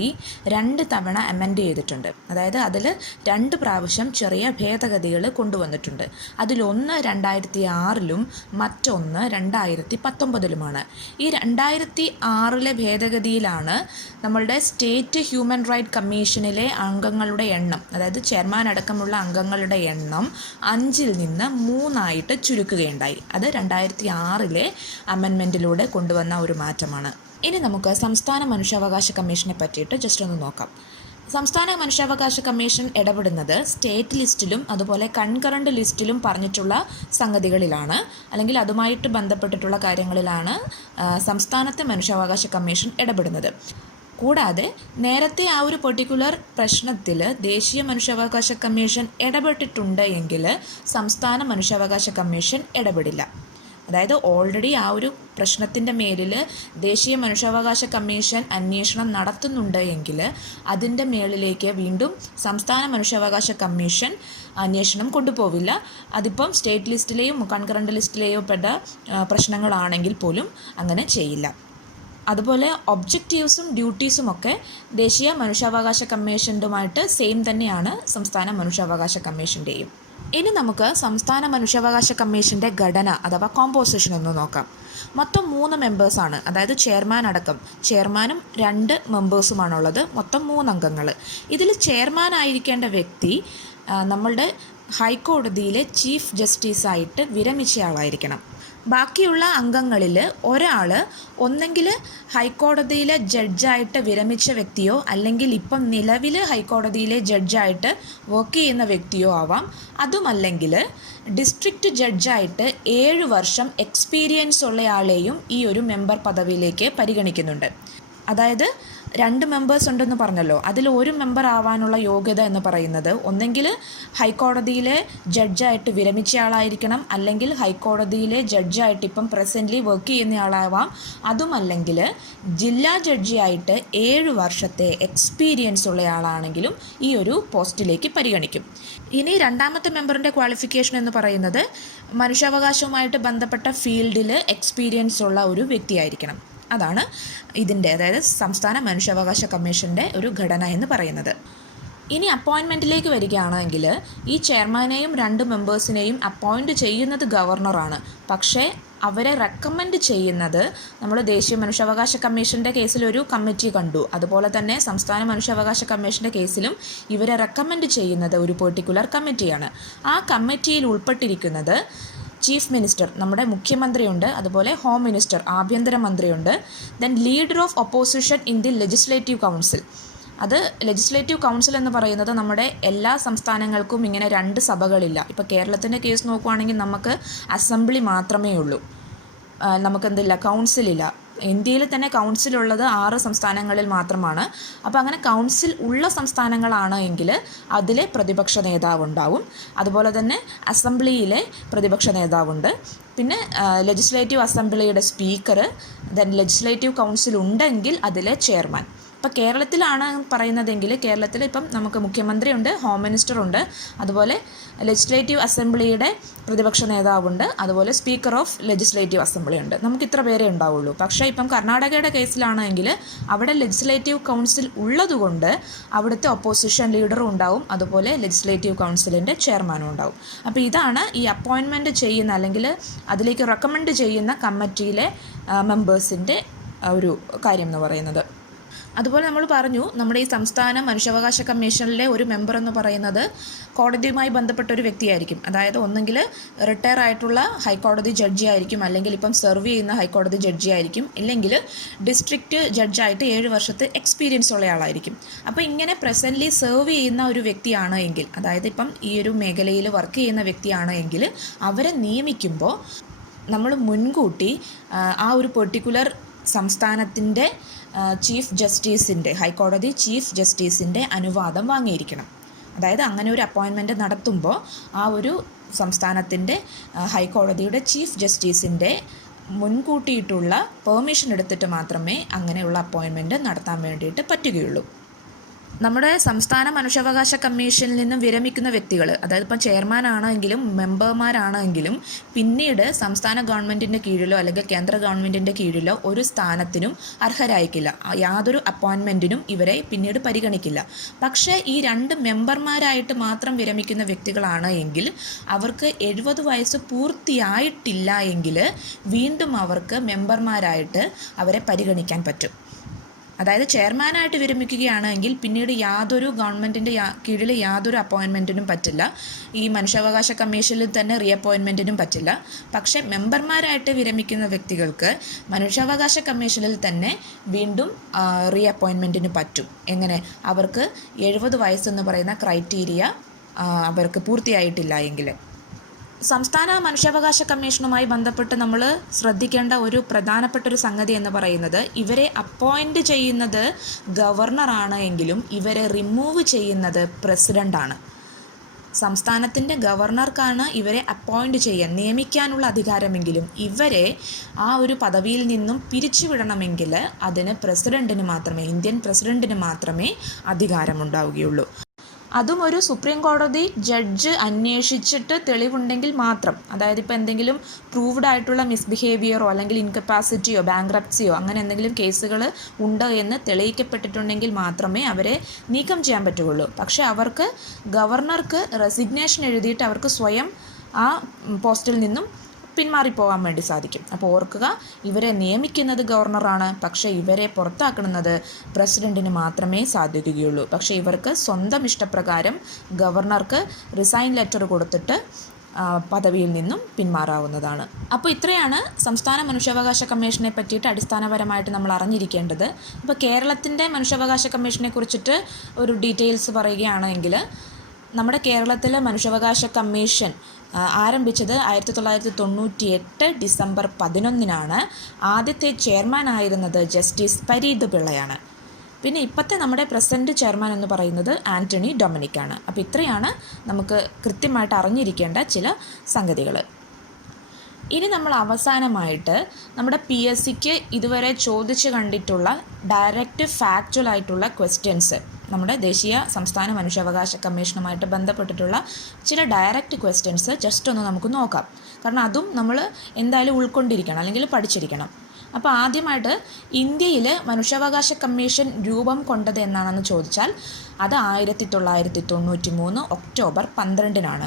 2 തവണ അമെൻഡ് ചെയ്തിട്ടുണ്ട്. അതായത് അതിൽ 2 പ്രാവശ്യം ചെറിയ ഭേദഗതികൾ കൊണ്ടുവന്നിട്ടുണ്ട്. അതിലൊന്ന് 2006-ലും മറ്റൊന്ന് 2019-ലുമാണ്. ഈ 2006-ലെ ഭേദഗതിയിലാണ് നമ്മളുടെ സ്റ്റേറ്റ് ഹ്യൂമൻ റൈറ്റ് കമ്മീഷനിലെ അംഗങ്ങളുടെ എണ്ണം, അതായത് ചെയർമാൻ അടക്കമുള്ള അംഗങ്ങളുടെ എണ്ണം 5-ൽ നിന്ന് 3 ചുരുക്കുകയുണ്ടായി. അത് 2006-ലെ അമെൻമെൻറ്റിലൂടെ കൊണ്ടുവന്ന ഒരു മാറ്റമാണ്. ഇനി നമുക്ക് സംസ്ഥാന മനുഷ്യാവകാശ കമ്മീഷനെ പറ്റിയിട്ട് ജസ്റ്റ് ഒന്ന് നോക്കാം. സംസ്ഥാന മനുഷ്യാവകാശ കമ്മീഷൻ ഇടപെടുന്നത് സ്റ്റേറ്റ് ലിസ്റ്റിലും അതുപോലെ കൺകറൻറ്റ് ലിസ്റ്റിലും പറഞ്ഞിട്ടുള്ള സംഗതികളിലാണ്, അല്ലെങ്കിൽ അതുമായിട്ട് ബന്ധപ്പെട്ടിട്ടുള്ള കാര്യങ്ങളിലാണ് സംസ്ഥാനത്തെ മനുഷ്യാവകാശ കമ്മീഷൻ ഇടപെടുന്നത്. കൂടാതെ നേരത്തെ ആ ഒരു പെർട്ടിക്കുലർ പ്രശ്നത്തിൽ ദേശീയ മനുഷ്യാവകാശ കമ്മീഷൻ ഇടപെട്ടിട്ടുണ്ട് എങ്കിൽ സംസ്ഥാന മനുഷ്യാവകാശ കമ്മീഷൻ ഇടപെടില്ല. അതായത് ഓൾറെഡി ആ ഒരു പ്രശ്നത്തിൻ്റെ മേലിൽ ദേശീയ മനുഷ്യാവകാശ കമ്മീഷൻ അന്വേഷണം നടത്തുന്നുണ്ട് എങ്കിൽ അതിൻ്റെ മേളിലേക്ക് വീണ്ടും സംസ്ഥാന മനുഷ്യാവകാശ കമ്മീഷൻ അന്വേഷണം കൊണ്ടുപോവില്ല. അതിപ്പം സ്റ്റേറ്റ് ലിസ്റ്റിലെയും കൺകറൻറ്റ് ലിസ്റ്റിലെയോ പെട്ട പ്രശ്നങ്ങളാണെങ്കിൽ പോലും അങ്ങനെ ചെയ്യില്ല. അതുപോലെ ഒബ്ജക്റ്റീവ്സും ഡ്യൂട്ടീസും ഒക്കെ ദേശീയ മനുഷ്യാവകാശ കമ്മീഷനുമായിട്ട് സെയിം തന്നെയാണ് സംസ്ഥാന മനുഷ്യാവകാശ കമ്മീഷൻ്റെയും. ഇനി നമുക്ക് സംസ്ഥാന മനുഷ്യാവകാശ കമ്മീഷൻ്റെ ഘടന അഥവാ കോമ്പോസിഷൻ ഒന്ന് നോക്കാം. മൊത്തം 3 മെമ്പേഴ്സാണ്, അതായത് ചെയർമാൻ അടക്കം ചെയർമാനും 2 മെമ്പേഴ്സുമാണുള്ളത്. മൊത്തം 3 അംഗങ്ങൾ. ഇതിൽ ചെയർമാൻ ആയിരിക്കേണ്ട വ്യക്തി നമ്മളുടെ ഹൈക്കോടതിയിലെ ചീഫ് ജസ്റ്റിസായിട്ട് വിരമിച്ച ആളായിരിക്കണം. ബാക്കിയുള്ള അംഗങ്ങളിൽ ഒരാൾ ഒന്നെങ്കിൽ ഹൈക്കോടതിയിലെ ജഡ്ജായിട്ട് വിരമിച്ച വ്യക്തിയോ അല്ലെങ്കിൽ ഇപ്പം നിലവിൽ ഹൈക്കോടതിയിലെ ജഡ്ജായിട്ട് വർക്ക് ചെയ്യുന്ന വ്യക്തിയോ ആവാം. അതുമല്ലെങ്കിൽ ഡിസ്ട്രിക്റ്റ് ജഡ്ജായിട്ട് 7 വർഷം എക്സ്പീരിയൻസ് ഉള്ളയാളെയും ഈ ഒരു മെമ്പർ പദവിയിലേക്ക് പരിഗണിക്കുന്നുണ്ട്. അതായത് 2 മെമ്പേഴ്സ് ഉണ്ടെന്ന് പറഞ്ഞല്ലോ, അതിൽ ഒരു മെമ്പർ ആവാനുള്ള യോഗ്യത എന്ന് പറയുന്നത് ഒന്നെങ്കിൽ ഹൈക്കോടതിയിലെ ജഡ്ജായിട്ട് വിരമിച്ച ആളായിരിക്കണം, അല്ലെങ്കിൽ ഹൈക്കോടതിയിലെ ജഡ്ജായിട്ട് ഇപ്പം പ്രസൻ്റ്ലി വർക്ക് ചെയ്യുന്നയാളാവാം. അതുമല്ലെങ്കിൽ ജില്ലാ ജഡ്ജിയായിട്ട് 7 വർഷത്തെ എക്സ്പീരിയൻസ് ഉള്ളയാളാണെങ്കിലും ഈ ഒരു പോസ്റ്റിലേക്ക് പരിഗണിക്കും. ഇനി രണ്ടാമത്തെ മെമ്പറിൻ്റെ ക്വാളിഫിക്കേഷൻ എന്ന് പറയുന്നത് മനുഷ്യാവകാശവുമായിട്ട് ബന്ധപ്പെട്ട ഫീൽഡിൽ എക്സ്പീരിയൻസ് ഉള്ള ഒരു വ്യക്തിയായിരിക്കണം. അതാണ് ഇതിൻ്റെ, അതായത് സംസ്ഥാന മനുഷ്യാവകാശ കമ്മീഷൻ്റെ ഒരു ഘടന എന്ന് പറയുന്നത്. ഇനി അപ്പോയിൻമെൻറ്റിലേക്ക് വരികയാണെങ്കിൽ ഈ ചെയർമാനെയും 2 മെമ്പേഴ്സിനെയും അപ്പോയിൻറ്റ് ചെയ്യുന്നത് ഗവർണറാണ്. പക്ഷേ അവരെ റെക്കമെൻഡ് ചെയ്യുന്നത് നമ്മൾ ദേശീയ മനുഷ്യാവകാശ കമ്മീഷൻ്റെ കേസിൽ ഒരു കമ്മിറ്റി കണ്ടു. അതുപോലെ തന്നെ സംസ്ഥാന മനുഷ്യാവകാശ കമ്മീഷൻ്റെ കേസിലും ഇവരെ റെക്കമെൻഡ് ചെയ്യുന്നത് ഒരു പെർട്ടിക്കുലർ കമ്മിറ്റിയാണ്. ആ കമ്മിറ്റിയിൽ ഉൾപ്പെട്ടിരിക്കുന്നത് ചീഫ് മിനിസ്റ്റർ, നമ്മുടെ മുഖ്യമന്ത്രിയുണ്ട്, അതുപോലെ ഹോം മിനിസ്റ്റർ, ആഭ്യന്തരമന്ത്രിയുണ്ട്, then leader of opposition in the legislative council. അത് ലെജിസ്ലേറ്റീവ് കൗൺസിൽ എന്ന് പറയുന്നത് നമ്മുടെ എല്ലാ സംസ്ഥാനങ്ങൾക്കും ഇങ്ങനെ 2 സഭകളില്ല. ഇപ്പോൾ കേരളത്തിൻ്റെ കേസ് നോക്കുകയാണെങ്കിൽ നമുക്ക് അസംബ്ലി മാത്രമേ ഉള്ളൂ, നമുക്കെന്തില്ല, കൗൺസിലില്ല. ഇന്ത്യയിൽ തന്നെ കൗൺസിലുള്ളത് 6 സംസ്ഥാനങ്ങളിൽ മാത്രമാണ്. അപ്പോൾ അങ്ങനെ കൗൺസിൽ ഉള്ള സംസ്ഥാനങ്ങളാണ് എങ്കിൽ അതിലെ പ്രതിപക്ഷ നേതാവുണ്ടാവും. അതുപോലെ തന്നെ അസംബ്ലിയിലെ പ്രതിപക്ഷ നേതാവുണ്ട്. പിന്നെ ലെജിസ്ലേറ്റീവ് അസംബ്ലിയുടെ സ്പീക്കർ, ദെൻ ലെജിസ്ലേറ്റീവ് കൗൺസിൽ ഉണ്ടെങ്കിൽ അതിലെ ചെയർമാൻ. ഇപ്പോൾ കേരളത്തിലാണ് പറയുന്നതെങ്കിൽ കേരളത്തിൽ ഇപ്പം നമുക്ക് മുഖ്യമന്ത്രിയുണ്ട്, ഹോം മിനിസ്റ്ററുണ്ട്, അതുപോലെ ലെജിസ്ലേറ്റീവ് അസംബ്ലിയുടെ പ്രതിപക്ഷ നേതാവുണ്ട്, അതുപോലെ സ്പീക്കർ ഓഫ് ലെജിസ്ലേറ്റീവ് അസംബ്ലി ഉണ്ട്. നമുക്ക് ഇത്ര പേരേ ഉണ്ടാവുള്ളൂ. പക്ഷേ ഇപ്പം കർണാടകയുടെ കേസിലാണെങ്കിൽ അവിടെ ലെജിസ്ലേറ്റീവ് കൗൺസിൽ ഉള്ളതുകൊണ്ട് അവിടുത്തെ ഒപ്പോസിഷൻ ലീഡറും ഉണ്ടാവും, അതുപോലെ ലെജിസ്ലേറ്റീവ് കൗൺസിലിൻ്റെ ചെയർമാനും ഉണ്ടാവും. അപ്പോൾ ഇതാണ് ഈ അപ്പോയിൻമെൻറ്റ് ചെയ്യുന്ന അല്ലെങ്കിൽ അതിലേക്ക് റെക്കമെൻഡ് ചെയ്യുന്ന കമ്മിറ്റിയിലെ മെമ്പേഴ്സിൻ്റെ ഒരു കാര്യം എന്ന് പറയുന്നത്. അതുപോലെ നമ്മൾ പറഞ്ഞു, നമ്മുടെ ഈ സംസ്ഥാന മനുഷ്യാവകാശ കമ്മീഷനിലെ ഒരു മെമ്പർ എന്ന് പറയുന്നത് കോടതിയുമായി ബന്ധപ്പെട്ട ഒരു വ്യക്തിയായിരിക്കും. അതായത് ഒന്നെങ്കിൽ റിട്ടയർ ആയിട്ടുള്ള ഹൈക്കോടതി ജഡ്ജി ആയിരിക്കും, അല്ലെങ്കിൽ ഇപ്പം സെർവ് ചെയ്യുന്ന ഹൈക്കോടതി ജഡ്ജി ആയിരിക്കും, ഇല്ലെങ്കിൽ ഡിസ്ട്രിക്റ്റ് ജഡ്ജായിട്ട് 7 വർഷത്തെ എക്സ്പീരിയൻസ് ഉള്ള ആളായിരിക്കും. അപ്പോൾ ഇങ്ങനെ പ്രസൻ്റ്ലി സെർവ് ചെയ്യുന്ന ഒരു വ്യക്തിയാണ് എങ്കിൽ, അതായത് ഇപ്പം ഈ ഒരു മേഖലയിൽ വർക്ക് ചെയ്യുന്ന വ്യക്തിയാണ് എങ്കിൽ അവരെ നിയമിക്കുമ്പോൾ നമ്മൾ മുൻകൂട്ടി ആ ഒരു പെർട്ടിക്കുലർ സംസ്ഥാനത്തിൻ്റെ ചീഫ് ജസ്റ്റിസിൻ്റെ, ഹൈക്കോടതി ചീഫ് ജസ്റ്റിസിൻ്റെ അനുവാദം വാങ്ങിയിരിക്കണം. അതായത് അങ്ങനെ ഒരു അപ്പോയിൻമെൻറ്റ് നടത്തുമ്പോൾ ആ ഒരു സംസ്ഥാനത്തിൻ്റെ ഹൈക്കോടതിയുടെ ചീഫ് ജസ്റ്റിസിൻ്റെ മുൻകൂട്ടിയിട്ടുള്ള പെർമിഷൻ എടുത്തിട്ട് മാത്രമേ അങ്ങനെയുള്ള അപ്പോയിൻമെൻറ്റ് നടത്താൻ വേണ്ടിയിട്ട് പറ്റുകയുള്ളൂ. നമ്മുടെ സംസ്ഥാന മനുഷ്യാവകാശ കമ്മീഷനിൽ നിന്നും വിരമിക്കുന്ന വ്യക്തികൾ, അതായത് ഇപ്പം ചെയർമാനാണെങ്കിലും മെമ്പർമാരാണെങ്കിലും പിന്നീട് സംസ്ഥാന ഗവൺമെൻറ്റിൻ്റെ കീഴിലോ അല്ലെങ്കിൽ കേന്ദ്ര ഗവൺമെൻറ്റിൻ്റെ കീഴിലോ ഒരു സ്ഥാനത്തിനും അർഹരായിരിക്കില്ല. യാതൊരു അപ്പോയിൻമെൻറ്റിനും ഇവരെ പിന്നീട് പരിഗണിക്കില്ല. പക്ഷേ ഈ 2 മെമ്പർമാരായിട്ട് മാത്രം വിരമിക്കുന്ന വ്യക്തികളാണ് എങ്കിൽ അവർക്ക് 70 വയസ്സ് പൂർത്തിയായിട്ടില്ല എങ്കിൽ വീണ്ടും അവർക്ക് മെമ്പർമാരായിട്ട് അവരെ പരിഗണിക്കാൻ പറ്റും. അതായത് ചെയർമാനായിട്ട് വിരമിക്കുകയാണെങ്കിൽ പിന്നീട് യാതൊരു ഗവൺമെൻറ്റിൻ്റെ കീഴിൽ യാതൊരു അപ്പോയിൻമെൻറ്റിനും പറ്റില്ല. ഈ മനുഷ്യാവകാശ കമ്മീഷനിൽ തന്നെ റീ അപ്പോയിൻമെൻറ്റിനും പറ്റില്ല. പക്ഷേ മെമ്പർമാരായിട്ട് വിരമിക്കുന്ന വ്യക്തികൾക്ക് മനുഷ്യാവകാശ കമ്മീഷനിൽ തന്നെ വീണ്ടും റീ അപ്പോയിൻമെൻറ്റിന് പറ്റും. എങ്ങനെ? അവർക്ക് 70 വയസ്സെന്ന് പറയുന്ന ക്രൈറ്റീരിയ അവർക്ക് പൂർത്തിയായിട്ടില്ല എങ്കിൽ. സംസ്ഥാന മനുഷ്യാവകാശ കമ്മീഷനുമായി ബന്ധപ്പെട്ട് നമ്മൾ ശ്രദ്ധിക്കേണ്ട ഒരു പ്രധാനപ്പെട്ടൊരു സംഗതി എന്ന് പറയുന്നത് ഇവരെ അപ്പോയിൻറ്റ് ചെയ്യുന്നത് ഗവർണറാണ് എങ്കിലും ഇവരെ റിമൂവ് ചെയ്യുന്നത് പ്രസിഡൻ്റാണ്. സംസ്ഥാനത്തിൻ്റെ ഗവർണർക്കാണ് ഇവരെ അപ്പോയിൻറ്റ് ചെയ്യാൻ, നിയമിക്കാനുള്ള അധികാരമെങ്കിലും ഇവരെ ആ ഒരു പദവിയിൽ നിന്നും പിരിച്ചുവിടണമെങ്കിൽ അതിന് പ്രസിഡൻറ്റിന് മാത്രമേ, ഇന്ത്യൻ പ്രസിഡൻറ്റിന് മാത്രമേ അധികാരമുണ്ടാവുകയുള്ളൂ. അതും ഒരു സുപ്രീം കോടതി ജഡ്ജ് അന്വേഷിച്ചിട്ട് തെളിവുണ്ടെങ്കിൽ മാത്രം. അതായത് ഇപ്പോൾ എന്തെങ്കിലും പ്രൂവ്ഡ് ആയിട്ടുള്ള മിസ്ബിഹേവിയറോ അല്ലെങ്കിൽ ഇൻകപ്പാസിറ്റിയോ ബാങ്ക്രപ്സിയോ അങ്ങനെ എന്തെങ്കിലും കേസുകൾ ഉണ്ട് എന്ന് തെളിയിക്കപ്പെട്ടിട്ടുണ്ടെങ്കിൽ മാത്രമേ അവരെ നീക്കം ചെയ്യാൻ പറ്റുകയുള്ളൂ. പക്ഷേ അവർക്ക് ഗവർണർക്ക് റെസിഗ്നേഷൻ എഴുതിയിട്ട് അവർക്ക് സ്വയം ആ പോസ്റ്റിൽ നിന്നും പിന്മാറിപ്പോകാൻ വേണ്ടി സാധിക്കും. അപ്പോൾ ഓർക്കുക, ഇവരെ നിയമിക്കുന്നത് ഗവർണറാണ്, പക്ഷേ ഇവരെ പുറത്താക്കുന്നത് പ്രസിഡൻറ്റിന് മാത്രമേ സാധിക്കുകയുള്ളൂ. പക്ഷേ ഇവർക്ക് സ്വന്തം ഇഷ്ടപ്രകാരം ഗവർണർക്ക് റിസൈൻ ലെറ്റർ കൊടുത്തിട്ട് പദവിയിൽ നിന്നും പിന്മാറാവുന്നതാണ്. അപ്പോൾ ഇത്രയാണ് സംസ്ഥാന മനുഷ്യാവകാശ കമ്മീഷനെ പറ്റിയിട്ട് അടിസ്ഥാനപരമായിട്ട് നമ്മൾ അറിഞ്ഞിരിക്കേണ്ടത്. ഇപ്പോൾ കേരളത്തിൻ്റെ മനുഷ്യാവകാശ കമ്മീഷനെ കുറിച്ചിട്ട് ഒരു ഡീറ്റെയിൽസ് പറയുകയാണെങ്കിൽ, നമ്മുടെ കേരളത്തിലെ മനുഷ്യാവകാശ കമ്മീഷൻ ആരംഭിച്ചത് 1998 ഡിസംബർ 11 ആദ്യത്തെ ചെയർമാൻ ആയിരുന്നത് ജസ്റ്റിസ് പരീദ് പിള്ളയാണ്. പിന്നെ ഇപ്പോഴത്തെ നമ്മുടെ പ്രസൻറ്റ് ചെയർമാൻ എന്ന് പറയുന്നത് ആൻ്റണി ഡൊമിനിക്കാണ്. അപ്പോൾ ഇത്രയാണ് നമുക്ക് കൃത്യമായിട്ട് അറിഞ്ഞിരിക്കേണ്ട ചില സംഗതികൾ. ഇനി നമ്മൾ അവസാനമായിട്ട് നമ്മുടെ PSCക്ക് ഇതുവരെ ചോദിച്ചു കണ്ടിട്ടുള്ള ഡയറക്റ്റ് ഫാക്ച്വൽ ആയിട്ടുള്ള ക്വസ്റ്റ്യൻസ്, നമ്മുടെ ദേശീയ സംസ്ഥാന മനുഷ്യാവകാശ കമ്മീഷനുമായിട്ട് ബന്ധപ്പെട്ടിട്ടുള്ള ചില ഡയറക്റ്റ് ക്വസ്റ്റ്യൻസ് ജസ്റ്റ് ഒന്ന് നമുക്ക് നോക്കാം. കാരണം അതും നമ്മൾ എന്തായാലും ഉൾക്കൊണ്ടിരിക്കണം, അല്ലെങ്കിൽ പഠിച്ചിരിക്കണം. അപ്പോൾ ആദ്യമായിട്ട് ഇന്ത്യയിൽ മനുഷ്യാവകാശ കമ്മീഷൻ രൂപം കൊണ്ടത് എന്നാണെന്ന് ചോദിച്ചാൽ അത് 1993 ഒക്ടോബർ 12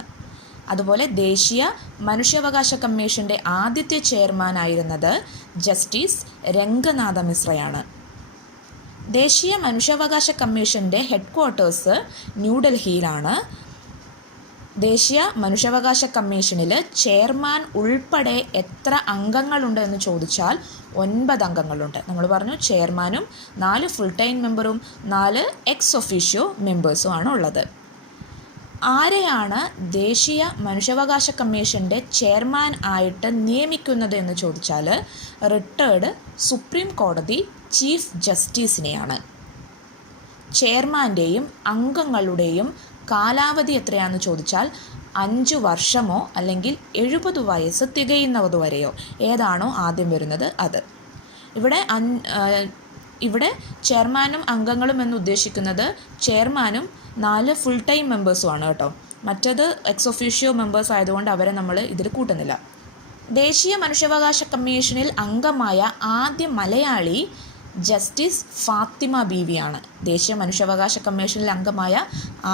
അതുപോലെ ദേശീയ മനുഷ്യാവകാശ കമ്മീഷൻ്റെ ആദ്യത്തെ ചെയർമാനായിരുന്നത് ജസ്റ്റിസ് രംഗനാഥ മിശ്രയാണ്. ദേശീയ മനുഷ്യാവകാശ കമ്മീഷൻ്റെ ഹെഡ്ക്വാർട്ടേഴ്സ് ന്യൂഡൽഹിയിലാണ്. ദേശീയ മനുഷ്യാവകാശ കമ്മീഷനിൽ ചെയർമാൻ ഉൾപ്പെടെ എത്ര അംഗങ്ങളുണ്ട് എന്ന് ചോദിച്ചാൽ 9 അംഗങ്ങളുണ്ട്. നമ്മൾ പറഞ്ഞു ചെയർമാനും 4 ഫുൾ ടൈം മെമ്പറും 4 എക്സ് ഒഫീഷ്യോ മെമ്പേഴ്സുമാണ് ഉള്ളത്. ആരെയാണ് ദേശീയ മനുഷ്യാവകാശ കമ്മീഷൻ്റെ ചെയർമാൻ ആയിട്ട് നിയമിക്കുന്നത് എന്ന് ചോദിച്ചാൽ റിട്ടയർഡ് സുപ്രീം കോടതി ചീഫ് ജസ്റ്റിസിനെയാണ്. ചെയർമാൻ്റെയും അംഗങ്ങളുടെയും കാലാവധി എത്രയാണെന്ന് ചോദിച്ചാൽ 5 വർഷമോ അല്ലെങ്കിൽ 70 വയസ്സ് തികയുന്നത് വരെയോ ഏതാണോ ആദ്യം വരുന്നത് അത്. ഇവിടെ ചെയർമാനും അംഗങ്ങളും എന്ന് ഉദ്ദേശിക്കുന്നത് ചെയർമാനും 4 ഫുൾ ടൈം മെമ്പേഴ്സുമാണ് കേട്ടോ. മറ്റത് എക്സ് ഒഫീഷ്യോ മെമ്പേഴ്സ് ആയതുകൊണ്ട് അവരെ നമ്മൾ ഇതിൽ കൂട്ടുന്നില്ല. ദേശീയ മനുഷ്യാവകാശ കമ്മീഷനിൽ അംഗമായ ആദ്യ മലയാളി ജസ്റ്റിസ് ഫാത്തിമ ബീവിയാണ്. ദേശീയ മനുഷ്യാവകാശ കമ്മീഷനിൽ അംഗമായ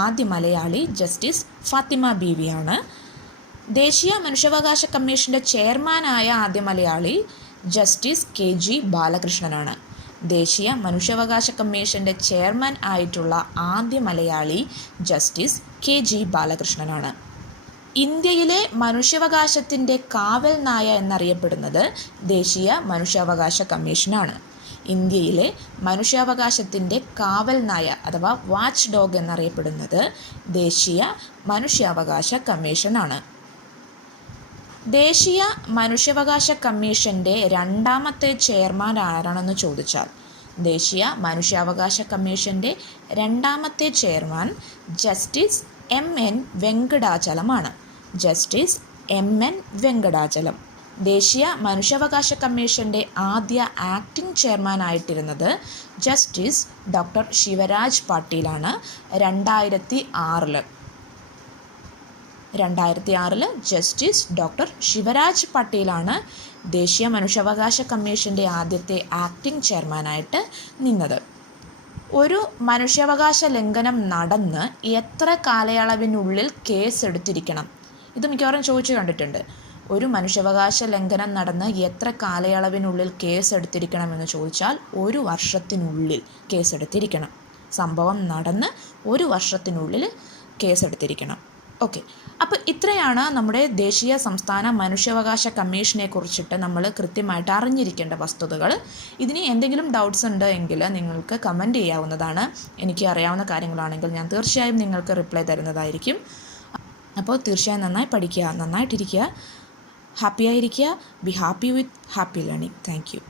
ആദ്യ മലയാളി ജസ്റ്റിസ് ഫാത്തിമ ബീവിയാണ്. ദേശീയ മനുഷ്യാവകാശ കമ്മീഷൻ്റെ ചെയർമാനായ ആദ്യ മലയാളി ജസ്റ്റിസ് KG ബാലകൃഷ്ണനാണ്. ദേശീയ മനുഷ്യാവകാശ കമ്മീഷൻ്റെ ചെയർമാൻ ആയിട്ടുള്ള ആദ്യ മലയാളി ജസ്റ്റിസ് KG ബാലകൃഷ്ണനാണ്. ഇന്ത്യയിലെ മനുഷ്യാവകാശത്തിൻ്റെ കാവൽ നായ എന്നറിയപ്പെടുന്നത് ദേശീയ മനുഷ്യാവകാശ കമ്മീഷനാണ്. ഇന്ത്യയിലെ മനുഷ്യാവകാശത്തിൻ്റെ കാവൽ നായ അഥവാ വാച്ച് ഡോഗ് എന്നറിയപ്പെടുന്നത് ദേശീയ മനുഷ്യാവകാശ കമ്മീഷനാണ്. ദേശീയ മനുഷ്യാവകാശ കമ്മീഷൻ്റെ രണ്ടാമത്തെ ചെയർമാൻ ആരാണെന്ന് ചോദിച്ചാൽ ദേശീയ മനുഷ്യാവകാശ കമ്മീഷൻ്റെ രണ്ടാമത്തെ ചെയർമാൻ ജസ്റ്റിസ് MN വെങ്കടാചലമാണ്. ജസ്റ്റിസ് MN വെങ്കടാചലം. ദേശീയ മനുഷ്യാവകാശ കമ്മീഷൻ്റെ ആദ്യ ആക്ടിംഗ് ചെയർമാനായിട്ടിരുന്നത് ജസ്റ്റിസ് ഡോക്ടർ ശിവരാജ് പാട്ടീലാണ്. 2006 ജസ്റ്റിസ് ഡോക്ടർ ശിവരാജ് പാട്ടീലാണ് ദേശീയ മനുഷ്യാവകാശ കമ്മീഷൻ്റെ ആദ്യത്തെ ആക്ടിംഗ് ചെയർമാനായിട്ട് നിന്നത്. ഒരു മനുഷ്യാവകാശ ലംഘനം നടന്ന് എത്ര കാലയളവിനുള്ളിൽ കേസ് എടുത്തിരിക്കണം? ഇത് മിക്കവാറും ചോദിച്ചു കണ്ടിട്ടുണ്ട്. ഒരു മനുഷ്യാവകാശ ലംഘനം നടന്ന് എത്ര കാലയളവിനുള്ളിൽ കേസ് എടുത്തിരിക്കണമെന്ന് ചോദിച്ചാൽ 1 വർഷത്തിനുള്ളിൽ കേസെടുത്തിരിക്കണം. സംഭവം നടന്ന് 1 വർഷത്തിനുള്ളിൽ കേസെടുത്തിരിക്കണം. ഓക്കെ, അപ്പോൾ ഇത്രയാണ് നമ്മുടെ ദേശീയ സംസ്ഥാന മനുഷ്യാവകാശ കമ്മീഷനെ കുറിച്ചിട്ട് നമ്മൾ കൃത്യമായിട്ട് അറിഞ്ഞിരിക്കേണ്ട വസ്തുതകൾ. ഇതിന് എന്തെങ്കിലും ഡൗട്ട്സ് ഉണ്ട് എങ്കിൽ നിങ്ങൾക്ക് കമൻറ്റ് ചെയ്യാവുന്നതാണ്. എനിക്ക് അറിയാവുന്ന കാര്യങ്ങളാണെങ്കിൽ ഞാൻ തീർച്ചയായും നിങ്ങൾക്ക് റിപ്ലൈ തരുന്നതായിരിക്കും. അപ്പോൾ തീർച്ചയായും നന്നായി പഠിക്കുക, നന്നായിട്ടിരിക്കുക, ഹാപ്പിയായിരിക്കുക. Be happy with happy learning. Thank U.